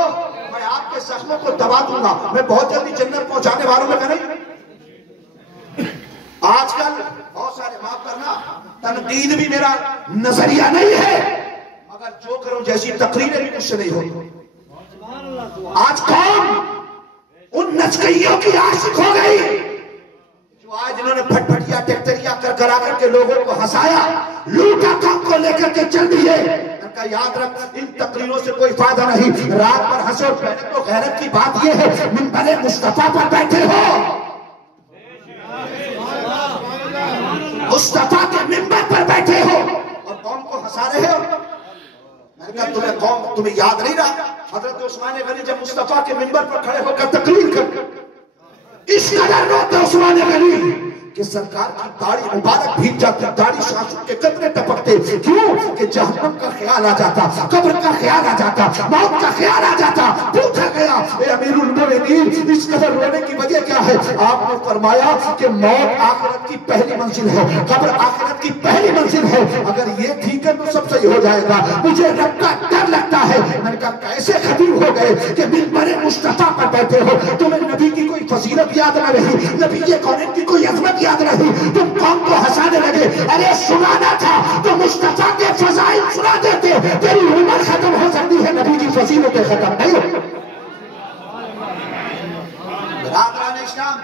میں آپ کے زخموں کو دبا دوں گا، میں بہت جلدی جنت پہنچانے والوں میں کریں۔ آج کل بہت سارے معاف کرنا، تنقید بھی میرا نظریہ نہیں ہے، مگر جو کروں جیسی تقریریں بھی مجھ سے نہیں ہوتی۔ آج قوم ان نچکیوں کی عاشق ہو گئی جو آج انہوں نے پھٹ پھٹیا ٹیکٹریا کر آ کے لوگوں کو ہنسایا، لوٹا کام کو لے کر کے چل دیے۔ کا یاد رکھ، ان تقریروں سے کوئی فائدہ نہیں، رات پر ہنسو۔ پہلے تو غیرت کی بات یہ ہے منبر مصطفیٰ پر بیٹھے ہو، مصطفیٰ کے منبر پر بیٹھے ہو اور قوم کو ہنسا رہے ہو۔ میں نے کہا تمہیں یاد نہیں رہا حضرت عثمان غنی جب مصطفیٰ کے منبر پر کھڑے ہو کر تقریر کر، اس قدر روتے عثمان غنی کہ سرکار کی داڑھی مبارک بھیگ جاتی، داڑھی شاشوں کے قطرے ٹپکتے، کیوں کہ جہنم کا خیال آ جاتا، قبر کا خیال آ جاتا، موت کا خیال آ جاتا۔ پوچھا گیا اے امیر المومنین اس قدر رونے کی وجہ کیا ہے؟ آپ نے فرمایا کہ موت آخرت کی پہلی منزل ہے، قبر آخرت کی پہلی منزل ہے، اگر یہ ٹھیک ہے تو سب صحیح ہو جائے گا، مجھے رب کا ڈر لگتا ہے۔ میں نے کہا کیسے خطیب ہو گئے کہ منبر مصطفیٰ پر بیٹھے ہو، تمہیں نبی کی کوئی فضیلت یاد نہ رہی، نبی کونین کی کوئی عظمت یاد رہی، تم قوم کو ہنسانے لگے۔ ارے سنانا تھا تو مصطفیٰ کے فضائل سنا دیتے، تیری عمر ختم ہو سکتی ہے، نبی کی فضیلتیں ختم نہیں ہو۔ برادران اسلام،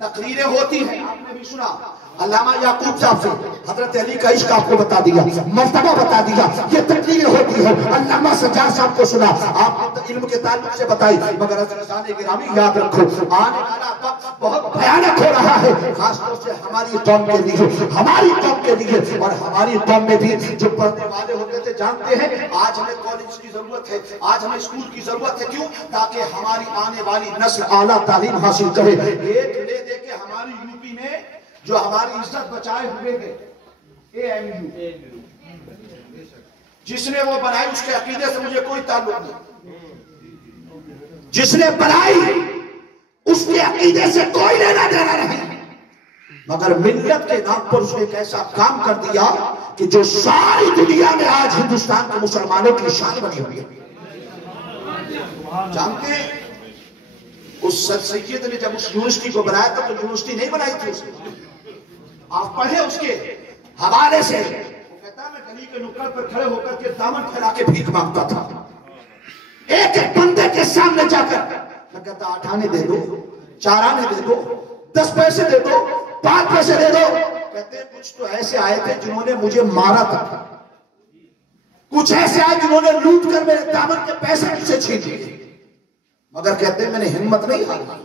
تقریریں ہوتی ہیں، آپ نے بھی سنا علامہ یعقوب صاحب سے حضرت علی کا عشق آپ کو بتا دیا، مرتبہ بتا دیا، یہ تقریریں ہوتی ہیں۔ علامہ سجاد صاحب کو سنا، آپ نے علم کے تعلق سے بتائی، مگر عزیزان گرامی یاد رکھو آنے والا وقت بہت بھیانک ہو رہا ہے، خاص طور سے ہماری قوم کے لیے، ہماری قوم کے لیے، اور ہماری قوم میں بھی جو پڑھنے والے ہوتے تھے جانتے ہیں آج ہمیں کالج کی ضرورت ہے، آج ہمیں اسکول کی ضرورت ہے، کیوں؟ تاکہ ہماری آنے والی نسل اعلیٰ تعلیم حاصل کرے۔ ایک لے دے کے ہماری یوپی میں جو ہماری عزت بچائے ہوئے گئے AMU، جس نے وہ بنائی اس کے عقیدے سے مجھے کوئی تعلق نہیں، جس نے بنائی اس کے عقیدے سے کوئی لینا دینا نہیں، مگر ملت کے نام پر اس نے ایک ایسا کام کر دیا کہ جو ساری دنیا میں آج ہندوستان کے مسلمانوں کی شان بنی ہوئی ہے۔ جانتے ہیں اس سر سید نے جب اس یونیورسٹی کو بنایا تھا تو یونیورسٹی نہیں بنائی تھی اس نے، آپ پڑھیں اس کے حوالے سے، وہ کہتا ہے میں گلی کے نکڑ پر کھڑے ہو کر کے دامن پھیلا کے بھیک مانگتا تھا، ایک ایک بندے کے سامنے جا کر میں کہتا 8 آنے دے دو، 4 آنے دے دو، 10 پیسے دے دو، 5 پیسے دے دو۔ کہتے ہیں کچھ تو ایسے آئے تھے جنہوں نے مجھے مارا تھا، کچھ ایسے آئے جنہوں نے لوٹ کر میرے دامن کے پیسے مجھ سے چھین لیے، مگر کہتے ہیں میں نے ہمت نہیں ہاری،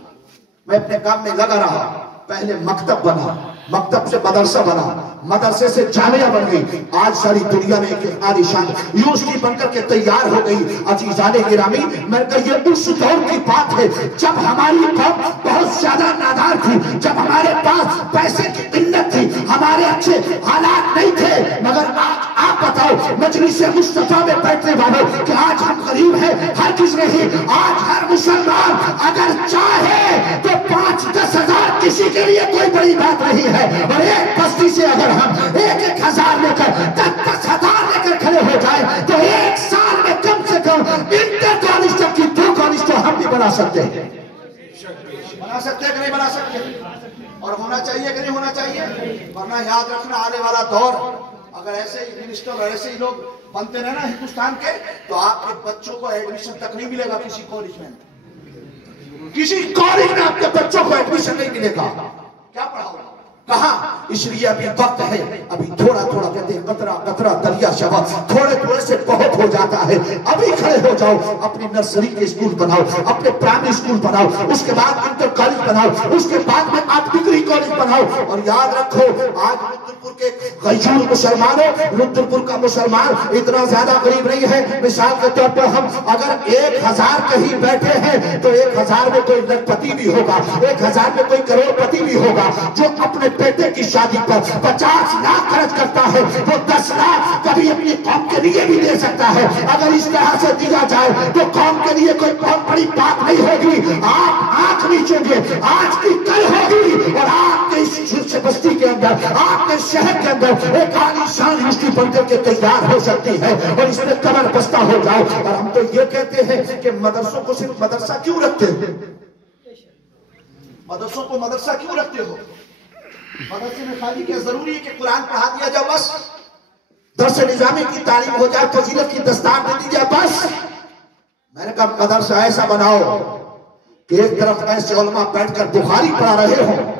میں اپنے کام میں لگا رہا، پہلے مکتب بنا، مکتب سے مدرسہ بنا، مدرسے سے جامعہ بن گئی، آج ساری دنیا میں ایک عالیشان یونیورسٹی بن کر کے تیار ہو گئی۔ عزیزان گرامی، میں کہ یہ اس دور کی بات ہے جب ہماری قوم بہت زیادہ نادار تھی، جب ہمارے پاس پیسے کی قلت تھی، ہمارے اچھے حالات نہیں تھے، مگر آج آپ بتاؤ مجلس مصطفیٰ میں بیٹھنے والوں کہ آج ہم غریب ہیں؟ ہرگز نہیں، آج ہر مسلمان اگر چاہے تو 5-10 ہزار کسی کے لیے کوئی بڑی بات نہیں ہے، اور ایک بستی سے اگر ہم 1,000 لے کر 10,000 لے کر کھڑے ہو جائیں تو 1 سال میں کم سے کم انٹر کالج تک کی 2 کالج تو ہم بھی بنا سکتے ہیں۔ بنا سکتے ہیں کہ نہیں بنا سکتے؟ اور ہونا چاہیے کہ نہیں ہونا چاہیے؟ ورنہ یاد رکھنا آنے والا دور اگر ایسے ہی منسٹر اور ایسے ہی لوگ بنتے رہنا ہندوستان کے تو آپ کے بچوں کو ایڈمیشن تک نہیں ملے گا کسی کالج میں، کسی کالج میں آپ کے بچوں کو ایڈمیشن نہیں ملے گا۔ کہاں؟ اس لیے ابھی وقت ہے، ابھی تھوڑا تھوڑا کہتے ہیں قطرہ قطرہ دریا شبا، تھوڑے تھوڑے سے بہت ہو جاتا ہے۔ ابھی کھڑے ہو جاؤ، اپنی نرسری کے اسکول بناؤ، اپنے پرائمری اسکول بناؤ، اس کے بعد انٹر کالج بناؤ، اس کے بعد میں آپ ڈگری کالج بناؤ۔ اور یاد رکھو آج رودپور کے غیور مسلمانوں، رودپور کا مسلمان اتنا زیادہ غریب نہیں ہے۔ مثال کے طور پر ہم اگر 1000 کہیں بیٹھے ہیں تو 1000 میں کوئی لکھپتی بھی ہوگا، 1000 میں کوئی کروڑ پتی بھی ہوگا جو اپنے بیٹے کی شادی پر 50 لاکھ خرچ کرتا ہے، وہ 10 لاکھ کبھی اپنی قوم کے لیے بھی دے سکتا ہے۔ اگر اس طرح سے دیا جائے تو قوم کے لیے کوئی بہت بڑی بات نہیں ہوگی۔ آپ آنکھ نیچیں گے، آج کی کل ہوگی، اور آپ کے اس بستی کے اندر، آپ کے شہر کے اندر ایک عالیشان یونیورسٹی بن کر کے تیار ہو سکتی ہے، اور اس میں کمر بستہ ہو جاؤ۔ اور ہم تو یہ کہتے ہیں کہ مدرسوں کو صرف مدرسہ کیوں رکھتے ہیں؟ مدرسوں کو مدرسہ کیوں رکھتے ہو؟ مدرسے میں خالی کیا ضروری ہے کہ قرآن پڑھا دیا جائے بس؟ درس نظامی کی تعلیم ہو جائے، فضیلت کی دستار دے دی جائے بس؟ میں نے کہا مدرسہ ایسا بناؤ کہ ایک طرف ایسے علماء بیٹھ کر بخاری پڑھا رہے ہوں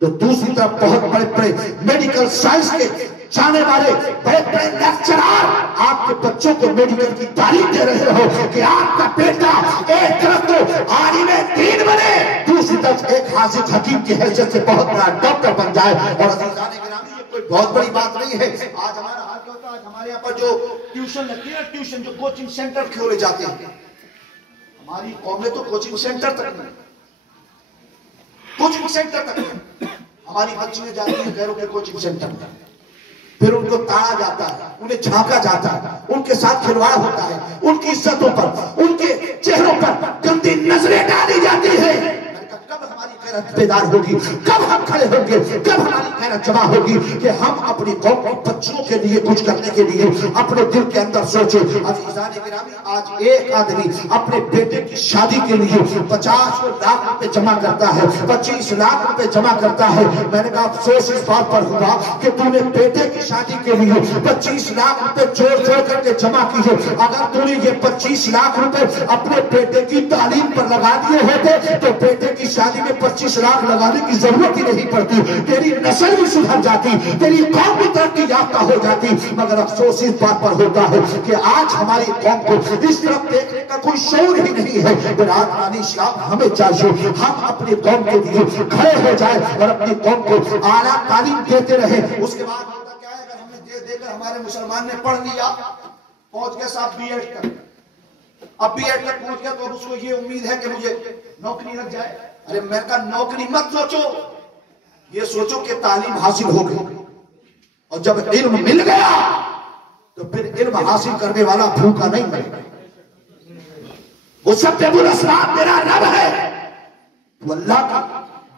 تو دوسری طرف بہت بڑے بڑے میڈیکل سائنس کے جانے والے بڑے بڑے لیکچرار آپ کے بچوں کو میڈیکل کی تعلیم دے رہے ہو کہ آپ کا بیٹا ایک طرف تو عالم دین بنے، دوسری طرف ایک حاذق حکیم کی حیثیت سے بہت بڑا ڈاکٹر بن جائے۔ اور عزیزان گرامی یہ کوئی بہت بڑی بات نہیں ہے۔ آج ہمارا حال کیا ہوتا ہے؟ آج ہمارے یہاں پر جو ٹیوشن لگتی ہے، ٹیوشن جو کوچنگ سینٹر کھولے جاتے ہیں، ہماری قوم میں تو کوچنگ سینٹر تک نہیں، کوچنگ سینٹر تک نہیں۔ ہماری بچیاں جاتی ہیں غیروں کے کوچنگ سینٹر میں، پھر ان کو تاڑا جاتا ہے، انہیں جھانکا جاتا ہے، ان کے ساتھ کھلواڑ ہوتا ہے، ان کی عزتوں پر، ان کے چہروں پر گندی نظریں ڈالی جاتی ہیں۔ کب ہماری غیرت بیدار ہوگی؟ کب ہم کھڑے ہوں گے؟ کب ہماری غیرت جمع ہوگی کہ ہم اپنی قوم کے بچوں کے لیے کچھ کرنے کے لیے اپنے دل کے اندر سوچیں؟ عزیزان گرامی آج ایک آدمی اپنے بیٹے کی شادی کے لیے 50 لاکھ روپے جمع کرتا ہے، 25 لاکھ روپے جمع کرتا ہے۔ میں نے کہا افسوس اس بات پر ہوا کہ تو نے بیٹے کی شادی کے لیے 25 لاکھ روپے جوڑ جوڑ کر کے جمع کیے۔ اگر تو نے یہ 25 لاکھ روپے اپنے بیٹے کی تعلیم پر لگا دیے ہوتے تو بیٹے کی شادی میں 25 لاکھ لگانے کی ضرورت ہی نہیں پڑتی، تیری نسل بھی سدھر جاتی، تیری قوم بھی ترقی یافتہ ہو جاتی۔ مگر افسوس اس بات پر ہوتا ہے کہ آج ہماری قوم کو اس طرف دیکھنے کا کوئی شعور ہی نہیں ہے۔ برادران اسلام ہمیں چاہیے ہم اپنی قوم کے لیے کھڑے ہو جائیں اور اپنی قوم کو اعلیٰ تعلیم دیتے رہیں۔ اس کے بعد ہوتا کیا ہے؟ اگر ہم نے دے کر ہمارے مسلمان نے پڑھ لیا، پہنچ گیا صاحب بی ایڈ تک، اب بی ایڈ تک پہنچ گیا تو اس کو یہ امید ہے کہ مجھے نوکری لگ جائے۔ ارے میں کہا نوکری مت سوچو، یہ سوچو کہ تعلیم حاصل ہو گئی، اور جب علم مل گیا تو پھر علم حاصل کرنے والا بھوکا نہیں مرے گا۔ وہ سب الاسباب میرا رب ہے، وہ اللہ کا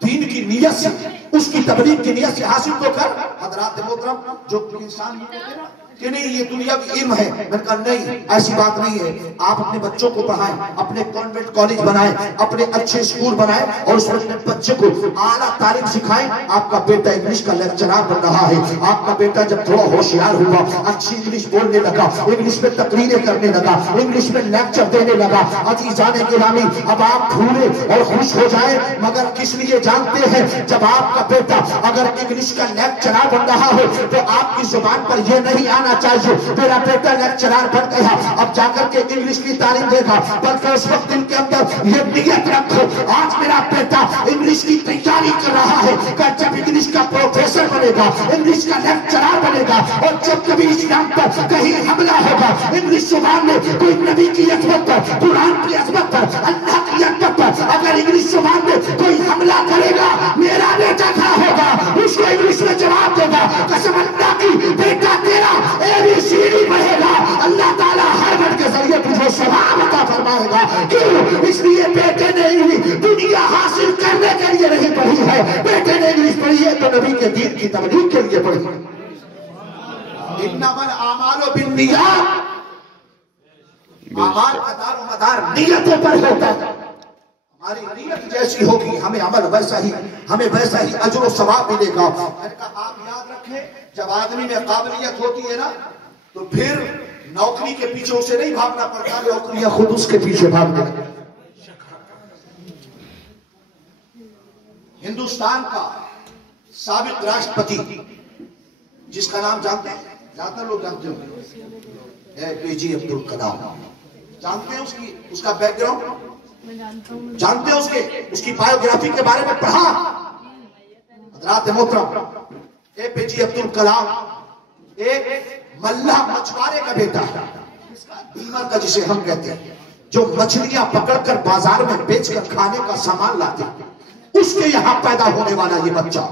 دین کی نیت سے، اس کی تبلیغ کی نیت سے حاصل تو کر۔ حضرات محترم جو انسان یہ کہتے ہیں نا کہ نہیں یہ دنیا کی علم ہے، میں نے کہا نہیں ایسی بات نہیں ہے۔ آپ اپنے بچوں کو پڑھائیں، اپنے کانوینٹ کالج بنائیں، اپنے اچھے اسکول بنائیں، اور اس میں اپنے بچے کو اعلیٰ تعلیم سکھائیں۔ آپ کا بیٹا انگلش کا لیکچرار بن رہا ہے، آپ کا بیٹا جب تھوڑا ہوشیار ہوا، اچھی انگلش بولنے لگا، انگلش میں تقریریں کرنے لگا، انگلش میں لیکچر دینے لگا۔ عزیزان گرامی اب آپ پھولے اور خوش ہو جائیں، مگر کس لیے جانتے ہیں؟ جب آپ کا بیٹا اگر انگلش کا لیکچرار بن رہا ہو تو آپ کی زبان پر یہ نہیں آنا چاہیے میرا بیٹا لیکچرار بن گیا اب جا کر کے انگلش کی تعلیم دے گا، بلکہ اس وقت دل کے اندر یہ نیت رکھو آج میرا بیٹا انگلش کی تیاری کر رہا ہے کہ جب انگلش کا پروفیسر بنے گا، انگلش کا لیکچرار بنے گا، اور جب کبھی اسلام پر کہیں حملہ ہوگا، انگلش زبان میں کوئی نبی کی عظمت پر، قرآن کی عظمت پر، اللہ کی عظمت پر اگر انگلش زبان میں کوئی حملہ کرے گا، میرا بیٹا کھڑا ہوگا اس کو انگلش میں جواب دے گا، قسم اللہ کی بیٹا تیرا ABCD پڑھے گا، اللہ تعالیٰ ہر ورڈ کے ذریعے تجھے ثواب عطا فرمائے گا۔ کیوں؟ اس لیے بیٹے نے دنیا حاصل کرنے کے لیے نہیں پڑھی ہے، بیٹے نے انگلش پڑھی ہے تو نبی کے دین کی تبلیغ کے لیے پڑھی ہے۔ انما الاعمال بالنیات، اعمال کا دار و مدار نیتوں پر ہوتا ہے۔ ہماری نیت جیسی ہوگی ہمیں عمل ویسا ہی، ہمیں ویسا ہی اجر و ثواب ملے گا۔ آپ یاد رکھیں جب آدمی میں قابلیت ہوتی ہے نا تو پھر نوکری کے پیچھے اسے نہیں بھاگنا پڑتا، نوکریاں خود اس کے پیچھے بھاگنے لگتی۔ ہندوستان کا سابق راشٹرپتی جس کا نام جانتے ہیں، زیادہ لوگ جانتے ہوں، اے پی جے عبد الکلام، جانتے ہیں اس کا بیک گراؤنڈ، جانتے ہیں اس کی بایوگرافی کے بارے میں پڑھا؟ حضرات محترم، اے پی جے عبد الکلام ایک ملہ مچھوارے کا بیٹا ہے، بیمر کا جسے ہم کہتے ہیں، جو مچھلیاں پکڑ کر بازار میں بیچ کر کھانے کا سامان لاتے ہیں، اس کے یہاں پیدا ہونے والا یہ بچہ،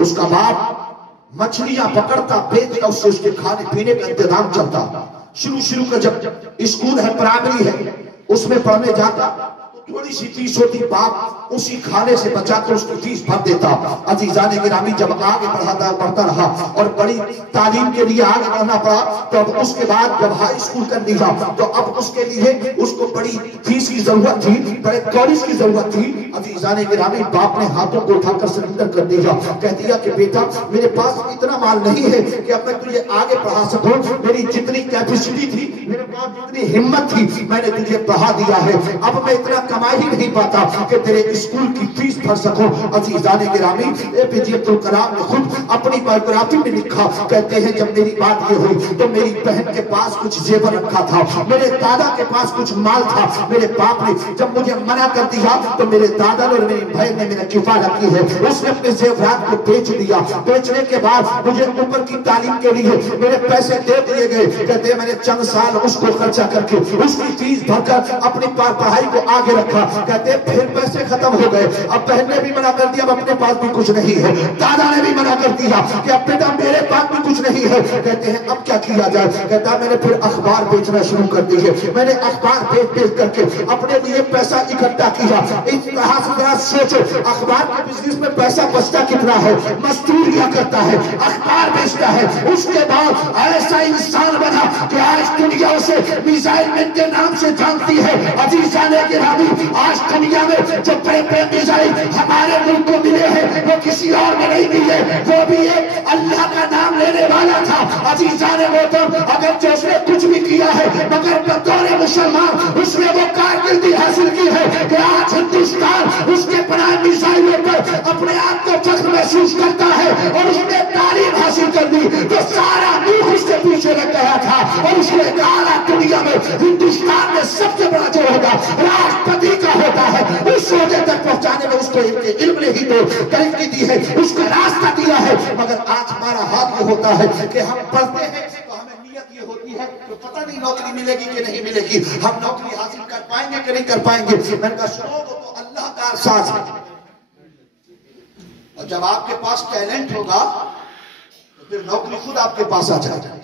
اس کا باپ مچھلیاں پکڑتا بیچتا، اس سے اس کے کھانے پینے کا انتظام چلتا، شروع کا جب اسکول ہے، پرائمری ہے، اس میں پڑھنے جاتا تو تھوڑی سی فیس ہوتی، باپ اسی کھانے سے بچا کر اس کی فیس بھر دیتا۔ عزیزان گرامی، جب آگے بڑھتا رہا اور بڑی تعلیم کے لیے آگے بڑھنا پڑا، تو اب اس کے بعد جب ہائی اسکول کر لیا تو اب اس کے لیے اس کو بڑی فیس کی ضرورت تھی، بڑے کالج کی ضرورت تھی۔ عزیزان گرامی، باپ نے ہاتھوں کو اٹھا کر سرنڈر کر دیا، کہہ دیا کہ بیٹا میرے پاس اتنا مال نہیں ہے کہ اب میں تجھے آگے پڑھا سکوں، میری جتنی کیپیسٹی تھی، میرے پاس جتنی ہمت تھی، میں نے تجھے پڑھا دیا ہے، اب میں اتنا کما ہی نہیں پاتا کہ تیرے اسکول کی فیس بھر سکوں۔ عزیزان گرامی، اے پی جے عبد الکلام نے خود اپنی بایوگرافی میں لکھا، کہتے ہیں جب میری بات یہ ہوئی تو میری بہن کے پاس کچھ زیور رکھا تھا، میرے دادا کے پاس کچھ مال تھا، میرے باپ نے جب مجھے منع کر دیا تو میرے دادا اور میری بہن نے میرا کفالت کی ہے، اس نے اپنے زیورات کو بیچ دیا، بیچنے کے بعد مجھے اوپر کی تعلیم کے لیے میرے پیسے دے دیے گئے، کہتے ہیں میں نے چند سال اس کو خرچہ کر کے اس کی فیس بھر کر اپنی پڑھائی کو آگے رکھا، کہتے ہیں پھر پیسے ختم ہو گئے، اب بہن نے بھی منع کر دیا، اب اپنے پاس بھی کچھ نہیں ہے، دادا نے بھی منع کر دیا کہ اب بیٹا میرے پاس بھی کچھ نہیں ہے، کہتے ہیں اب کیا کیا جائے، کہتا ہے میں نے پھر اخبار بیچنا شروع کر دی ہے، میں نے اخبار بیچ کر کے اپنے لیے پیسہ اکٹھا کیا۔ اس طرح سے ذرا سوچو، اخبار کے بزنس میں پیسہ بچتا کتنا ہے، مزدور کیا کرتا ہے، اخبار بیچتا ہے، اس کے بعد ایسا انسان بنا کہ آج دنیا اسے میزائل مین کے نام سے جانتی ہے۔ عزیزان گرامی، آج دنیا میں جو بڑے بڑے میزائل ہمارے ملک کو ملے ہیں وہ کسی اور میں نہیں ملے، وہ بھی ایک اللہ کا نام لینے والا تھا۔ عزیزان محترم، اگر جو اس نے کچھ بھی کیا ہے مگر بطور مسلمان اس نے وہ کارکردگی حاصل کی ہے کہ آج ہندوستان اس کے بنائے میزائلوں پر اپنے آپ کو فخر محسوس کرتا ہے، اور اس نے تعلیم حاصل کر دی تو سارا ملک اس کے پیچھے لگ گیا تھا، اور اس نے کہا دنیا میں ہندوستان میں سب سے بڑا جو ہوگا راشٹرپتی کا ہوتا ہے، اس عہدے تک پہنچانے میں اس کو علم نے ہی تو ترقی دی ہے، اس کا راستہ دیا ہے۔ مگر آج ہمارا حال یہ ہوتا ہے کہ ہم پڑھتے ہیں تو ہمیں نیت یہ ہوتی ہے کہ پتہ نہیں نوکری ملے گی کہ نہیں ملے گی، ہم نوکری حاصل کر پائیں گے کہ نہیں کر پائیں گے۔ میں نے کہا سنو، وہ تو اللہ کا ساز ہے، اور جب آپ کے پاس ٹیلنٹ ہوگا تو پھر نوکری خود آپ کے پاس آ جائے گا۔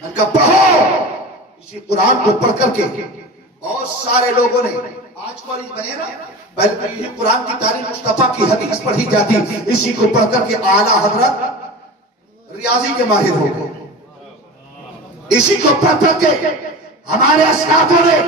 میں نے کہا پڑھو، اسی قرآن کو پڑھ کر کے بہت سارے لوگوں نے آج کالج بنے نا، بلکہ یہ قرآن کی تعلیم مصطفیٰ کی حدیث پڑھی جاتی، اسی کو پڑھ کر کے اعلیٰ حضرت ریاضی کے ماہر ہو گئے، اسی کو پڑھ کر کے ہمارے اسلافوں نے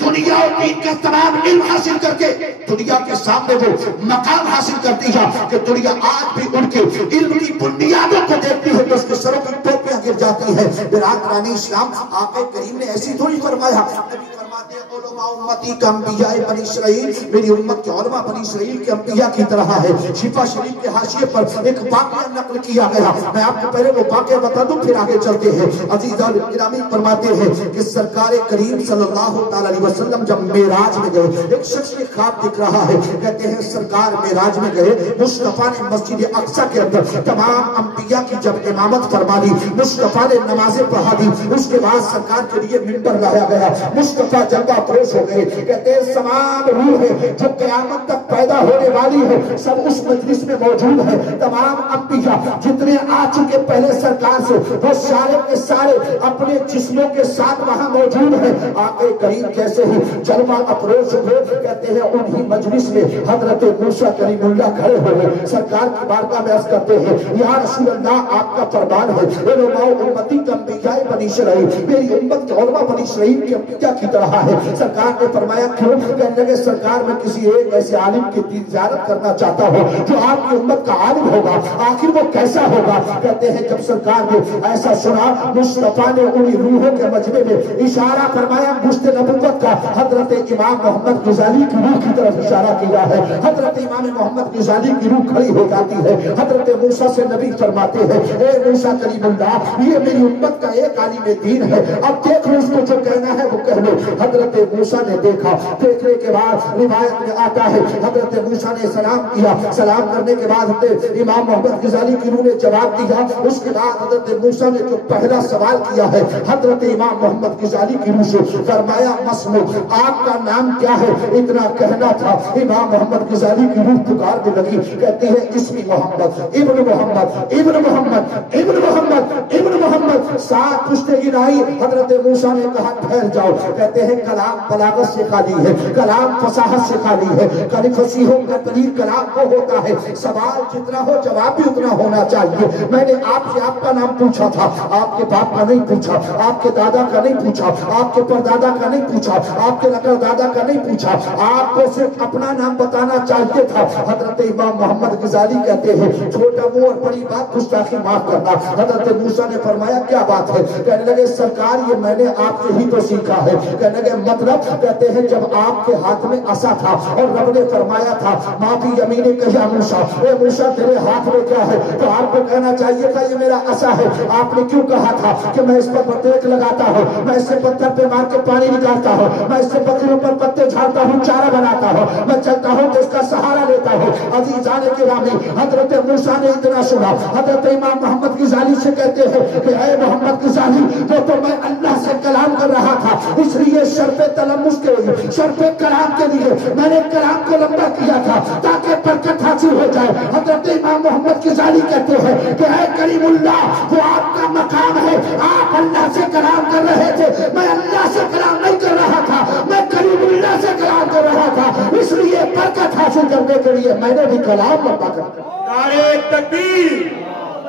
دنیا اور دین کا تمام علم حاصل کر کے دنیا کے سامنے وہ مقام حاصل کر دیا کہ دنیا آج بھی ان کے علم کی بنیادوں کو دیکھتی ہے تو اس کے سروں کی ٹوپیاں گر جاتی ہے۔ برادران اسلام، آقا کریم نے ایسی تھوڑی فرمایا، نبی فرماتے ہیں علماء امتی کا انبیاء بنی اسرائیل، میری امت کے علماء بنی اسرائیل کے انبیاء کی طرح ہے۔ شفا شریف کے حاشیے پر ایک واقعہ نقل کیا گیا، میں آپ کو پہلے وہ واقعہ بتا دوں پھر آگے چلتے ہیں۔ عزیزان گرامی، فرماتے ہیں کہ سرکار کریم صلی اللہ تعالی علیہ وسلم جب معراج میں گئے، ایک شخص نے خواب دکھ رہا ہے، کہتے ہیں سرکار معراج میں گئے، مصطفیٰ نے مسجد اقصی کے اندر تمام انبیاء کی جب امامت فرما دی، مصطفیٰ نے نمازیں پڑھا دی، اس کے بعد سرکار کے لیے منبر لایا گیا، مصطفیٰ جلوہ افروز ہو گئے، کہتے ہیں تمام روحیں جو قیامت تک پیدا ہونے والی ہے سب اس مجلس میں موجود ہے، تمام انبیاء جتنے آ چکے پہلے سرکار سے وہ سارے کے سارے اپنے جسموں کے ساتھ وہاں موجود ہیں۔ آقا کریم کیسے ہی جلوہ افروز ہوئے، کہتے ہیں انہی مجلس میں حضرت موسیٰ کلیم اللہ کھڑے ہوئے، سرکار کی بارگاہ میں عرض کرتے ہیں یا رسول اللہ آپ کا فرمان ہے علماء امتی کا انبیاء بنی اسرائیل، میری امت کے علماء بنی اسرائیل کے انبیاء کی طرح ہے۔ سرکار سرکار نے فرمایا کیوں؟ کہنے لگے سرکار میں کسی ایک ایسے عالم کی زیارت کرنا چاہتا ہوں جو آپ کی امت کا عالم ہوگا، آخر وہ کیسا ہوگا؟ کہتے ہیں جب سرکار نے ایسا سنا مصطفیٰ نے انہی روحوں کے مجمع میں اشارہ فرمایا مجد نبوت کا، حضرت امام محمد غزالی کی روح کی طرف اشارہ کیا ہے، حضرت امام محمد غزالی کی روح کھڑی ہو جاتی ہے، حضرت موسیٰ سے نبی فرماتے ہیں اے موسیٰ کلیم اللہ یہ میری امت کا ایک عالم دین ہے، اب دیکھ لو اس کو جو کہنا ہے وہ کہہ لو۔ حضرت موسیٰ نے دیکھا، دیکھنے کے بعد روایت میں آتا ہے حضرت موسیٰ نے سلام کیا، سلام کرنے کے بعد حضرت امام محمد غزالی کی روح نے جواب دیا، اس کے بعد حضرت موسیٰ نے جو پہلا سوال کیا ہے حضرت امام محمد غزالی کی روح سے فرمایا مسمو آپ کا نام کیا ہے؟ اتنا کہنا تھا، امام محمد غزالی کی روح پکارنے لگی، کہتے ہیں اسمی محمد ابن محمد ابن محمد ابن محمد ابن محمد، 7 پشتے گرائی۔ حضرت موسیٰ نے کہا ٹھہر جاؤ، کہتے ہیں کلام بلاغت سے خالی ہے، کلام فصاحت سے خالی ہے، کلی فصیحوں کا دلیل کلام وہ ہوتا ہے سوال جتنا ہو جواب بھی اتنا ہونا چاہیے۔ میں نے آپ سے آپ کا نام پوچھا تھا، آپ کے باپ کا نہیں پوچھا، آپ کے دادا کا نہیں پوچھا، آپ کے پردادا کا نہیں پوچھا، آپ کے لقب دادا کا نہیں پوچھا، آپ کو صرف اپنا نام بتانا چاہیے تھا۔ حضرت امام محمد غزالی کہتے ہیں چھوٹا منہ اور بڑی بات گستاخی معاف کرنا۔ حضرت موسیٰ نے فرمایا کیا بات ہے؟ کہنے لگے سرکار یہ میں نے آپ سے ہی تو سیکھا ہے۔ کہنے لگے مطلب؟ کہتے ہیں جب آپ کے ہاتھ میں عصا تھا اور رب نے فرمایا تھا ماں فی یمینک یا موسیٰ، اے موسیٰ تیرے ہاتھ میں کیا ہے؟ تو آپ کو کہنا چاہیے تھا یہ میرا عصا ہے۔ آپ نے کیوں کہا تھا کہ میں اس پر بطریق لگاتا ہوں، میں اس سے پتھر پہ مار کے پانی نکالتا ہوں، میں اس سے بکریوں پر پتے جھاڑتا ہوں، چارہ بناتا ہوں، میں چلتا ہوں تو اس کا سہارا لیتا ہوں۔ عزیزان گرامی حضرت موسیٰ نے اتنا سنا، حضرت امام محمد غزالی سے کہتے ہیں کہ اے محمد غزالی وہ تو میں اللہ سے کلام کر رہا تھا، اس لیے شرف تلمس کے لیے، شرف کلام کے لیے میں نے کلام کو لمبا کیا تھا تاکہ برکت حاصل ہو جائے۔ حضرت امام محمد غزالی کہتے ہیں کہ اے کریم اللہ وہ آپ کا مقام ہے، آپ اللہ سے کلام کر رہے تھے، میں اللہ سے کلام نہیں کر رہا تھا، میں کریم اللہ سے کلام کر رہا تھا، اس لیے برکت حاصل کرنے کے لیے میں نے بھی کلام لمبا کر دیا۔ نعرہ تکبیر،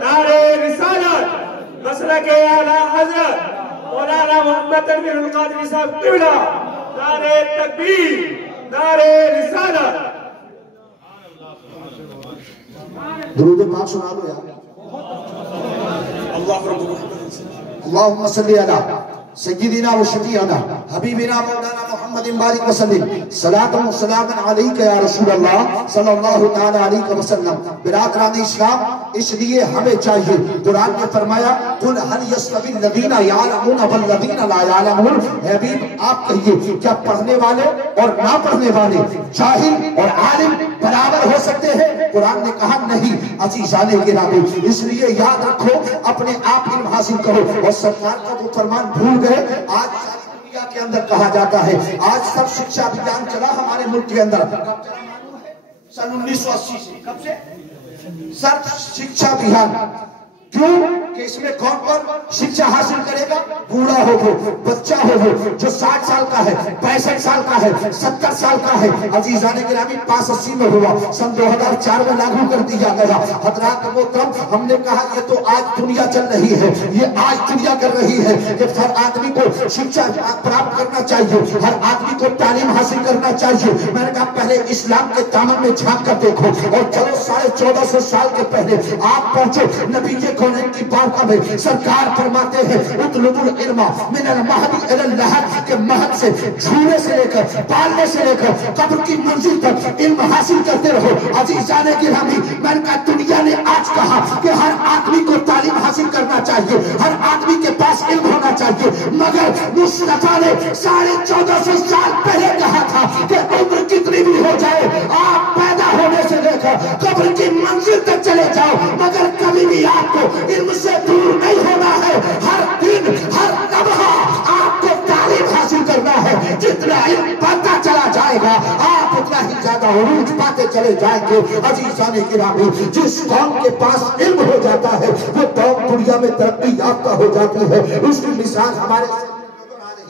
نعرہ رسالت، مسلک اعلیٰ حضرت مولانا محمد تنویر القادری صاحب قبلہ، نعرہ تکبیر، نعرہ رسالت۔ درود پاک سنا دو یار۔ اللہم صلی علی سیدنا و شفیعنا حبیبنا مولانا محمد بارک وسلم، صلاۃ و سلام علیک یا رسول اللہ صلی اللہ تعالی علیہ وسلم۔ برادران اسلام اس لیے ہمیں چاہیے، قرآن نے فرمایا قل هل یستوی الذین یعلمون والذین لا یعلمون، حبیب آپ کہیے کیا پڑھنے والے اور نہ پڑھنے والے، جاہل اور عالم برابر ہو سکتے ہیں؟ قرآن نے کہا نہیں۔ عزیزان گرامی اس لیے یاد رکھو اپنے آپ علم حاصل کرو، اور سرکار کا وہ فرمان بھول گئے۔ آج ساری دنیا کے اندر کہا جاتا ہے آج سب شکشا ابھیان چلا ہمارے ملک کے اندر، سن 1980 سے، کب سے سب شکشا ابھیان، کیوں کہ اس میں کون کون شکشا حاصل کرے گا؟ بوڑھا ہو وہ، بچہ ہو وہ جو 60 سال کا ہے، 65 سال کا ہے، 70 سال کا ہے۔ عزیزان گرامی 85 میں ہوا، سن 2004 میں لاگو کر دیا گیا۔ حضرات محترم ہم نے کہا یہ تو آج دنیا چل رہی ہے، یہ آج دنیا کر رہی ہے کہ ہر آدمی کو شکشا پراپت کرنا چاہیے، ہر آدمی کو تعلیم حاصل کرنا چاہیے۔ میں نے کہا پہلے اسلام کے دامن میں جھانک کر دیکھو، اور چلو 1450 سال کے پہلے آپ پہنچو نبی کونین کی بارگاہ میں، سرکار فرماتے ہیں اطلبوا العلم من المہد الی اللحد، کہ مہد سے جھولے سے لے کر پالنے سے لے کر قبر کی منزل تک علم حاصل کرتے رہو۔ عزیزان گرامی میں نے کہا دنیا نے آج کہا کہ ہر آدمی کو تعلیم حاصل کرنا چاہیے، ہر آدمی کے پاس علم ہونا چاہیے، مگر مصطفیٰ نے 1450 سال پہلے کہا تھا کہ عمر کتنی بھی ہو جائے آپ پیدا ہونے سے لے کر قبر کی منزل تک چلے جاؤ، مگر کبھی بھی آپ کو علم سے دور نہیں ہونا ہے۔ ہر دن ہر لمحہ آپ کو تعلیم حاصل کرنا ہے، جتنا علم بڑھتا چلا جائے گا آپ اتنا ہی زیادہ عروج پاتے چلے جائیں گے۔ عزیزان گرامی جس قوم کے پاس علم ہو جاتا ہے وہ قوم دنیا میں ترقی یافتہ ہو جاتی ہے۔ اس کی مثال ہمارے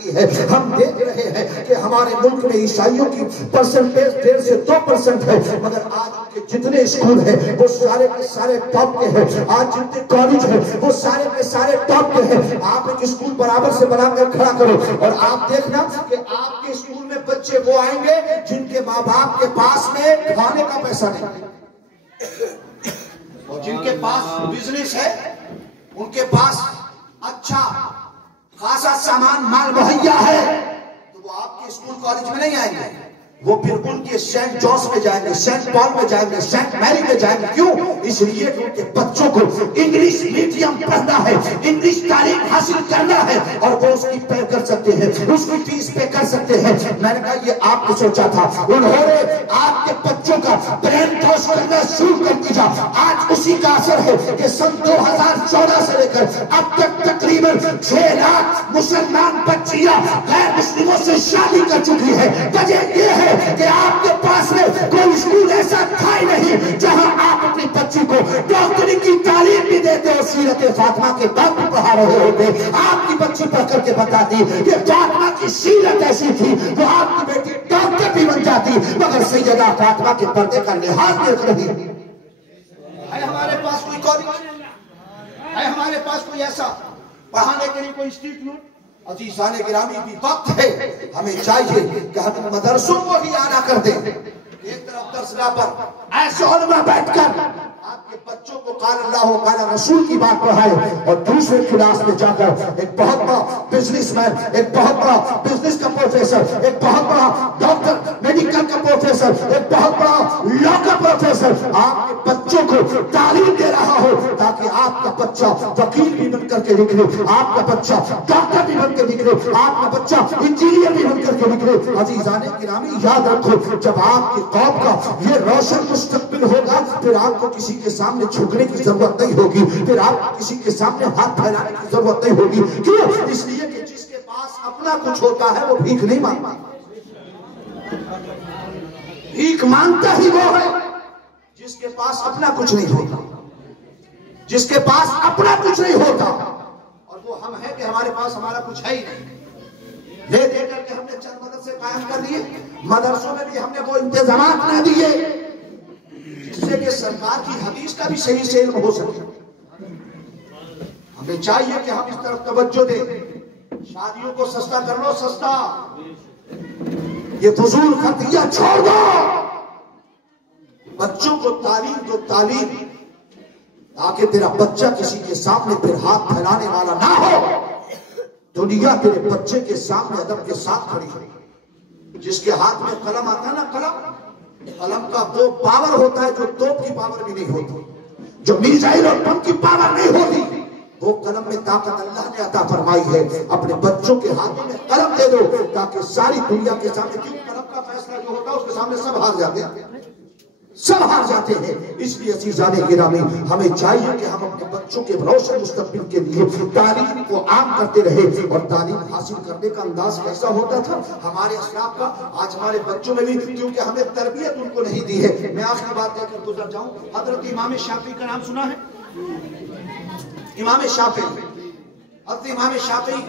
سکتی ہے. ہم دیکھ رہے ہیں کہ ہمارے ملک میں عیسائیوں کی پرسنٹیج 1.5 سے 2% ہے, مگر آج کے جتنے اسکول ہیں وہ سارے کے سارے ٹاپ کے ہیں. آج جتنے کالج ہیں وہ سارے کے سارے ٹاپ کے ہیں. آپ ایک اسکول برابر سے بنا کر کھڑا کرو اور آپ دیکھنا کہ آپ کے اسکول میں بچے وہ آئیں گے جن کے ماں باپ کے پاس میں کھانے کا پیسہ نہیں, اور جن کے پاس بزنس ہے ان کے پاس اچھا خاصا سامان مال مہیا ہے, تو وہ آپ کے اسکول کالج میں نہیں آئیں گے. وہ پھر ان کے سینٹ جارج میں جائیں گے, سینٹ پال میں جائیں گے, سینٹ میری میں جائیں گے. کیوں؟ اس لیے کہ ان کے بچوں کو انگلش میڈیم پڑھنا ہے, انگلش تعلیم حاصل کرنا ہے, اور وہ اس کی پے کر سکتے ہیں, اس کی فیس پے کر سکتے ہیں. میں نے کہا یہ آپ نے سوچا تھا, انہوں نے آپ کے بچوں کا برین واش کرنا شروع کر دیا. آج اسی کا اثر ہے کہ سن 2014 سے لے کر اب تک تقریباً 6 لاکھ مسلمان بچیاں غیر مسلموں سے شادی کر چکی ہے. وجہ یہ ہے کہ آپ کے پاس میں کوئی اسکول ایسا تھا ہی نہیں جہاں آپ اپنی بچی کو ڈاکٹری کی تعلیم بھی دیتے اور سیرت فاطمہ کے باب بھی پڑھا رہے ہوتے. آپ کی بچی پڑھ کر کے بتاتی کہ فاطمہ کی سیرت ایسی تھی, وہ آپ کی بیٹی ڈاکٹر بھی بن جاتی, مگر سیدہ فاطمہ کے پردے کا لحاظ دیکھ رہی ہے. ہمارے پاس کوئی کالج ہے, ہمارے پاس کوئی ایسا پڑھانے کے لیے کوئی انسٹیٹیوٹ. عزیزان گرامی بھی وقت ہے, ہمیں چاہیے کہ ہم مدرسوں کو بھی آنا کر دیں. ایک طرف درسگاہ پر ایسے علماء بیٹھ کر آپ کے بچوں کو قال اللہ و قال رسول کی بات پڑھائے, اور دوسرے کلاس میں جا کر ایک بہت بڑا بزنس مین, ایک بہت بڑا بزنس کا پروفیسر, ایک بہت بڑا ڈاکٹر میڈیکل کا پروفیسر, ایک بہت بڑا لا کا پروفیسر آپ کے بچوں کو تعلیم دے رہا ہو, تاکہ آپ کا بچہ وکیل بھی بن کر کے نکلے, آپ کا بچہ ڈاکٹر بھی بن کے نکلے, آپ کا بچہ انجینئر بھی بن کر کے نکلے. عزیزان گرامی یاد رکھو, جب آپ کی قوم کا یہ روشن مستقبل ہوگا, پھر آپ کو کسی کے سامنے جھکنے کی ضرورت نہیں ہوگی, پھر آپ کو کسی کے سامنے ہاتھ پھیلانے کی ضرورت نہیں ہوگی. کیوں؟ اس لیے کہ جس کے پاس اپنا کچھ ہوتا ہے وہ بھیک نہیں مانگتا, بھیک مانگتا ہی وہ ہے جس کے پاس اپنا کچھ نہیں ہوتا, جس کے پاس اپنا کچھ نہیں ہوتا. اور وہ ہم ہیں کہ ہمارے پاس ہمارا کچھ ہے ہی نہیں. لے دے کر کے ہم نے چند مدرسے قائم کر دیے, مدرسوں میں بھی ہم نے وہ انتظامات نہ دیے جس سے کہ سرکار کی حدیث کا بھی صحیح سے علم ہو سکے. ہمیں چاہیے کہ ہم اس طرف توجہ دیں. شادیوں کو سستا کر لو, سستا, یہ فضول خرچیاں چھوڑ دو. بچوں کو تعلیم دو, تعلیم, تاکہ تیرا بچہ کسی کے سامنے پھر ہاتھ پھیلانے والا نہ ہو. دنیا تیرے بچے کے سامنے ادب کے ساتھ کھڑی ہے. جس کے ہاتھ میں قلم آتا ہے نا, قلم کا وہ پاور ہوتا ہے جو توپ کی پاور بھی نہیں ہوتی, جو میزائل اور بم کی پاور نہیں ہوتی. وہ قلم میں طاقت اللہ نے عطا فرمائی ہے. اپنے بچوں کے ہاتھوں میں قلم دے دو تاکہ ساری دنیا کے سامنے, کیوں قلم کا فیصلہ جو ہوتا ہے اس کے سامنے سب ہار جاتے ہیں, سب ہار جاتے ہیں. اس لیے عزیزان گرامی ہمیں چاہیے کہ ہم اپنے بچوں کے روشن مستقبل کے لیے تعلیم کو عام کرتے رہے. اور تعلیم حاصل کرنے کا انداز کیسا ہوتا تھا ہمارے اسلاف کا, آج ہمارے بچوں میں بھی, کیونکہ ہمیں تربیت ان کو نہیں دی ہے. میں آخری بات کہہ کر گزر جاؤں. حضرت امام شافعی کا نام سنا ہے؟ امام شافعی, حضرت امام شافعی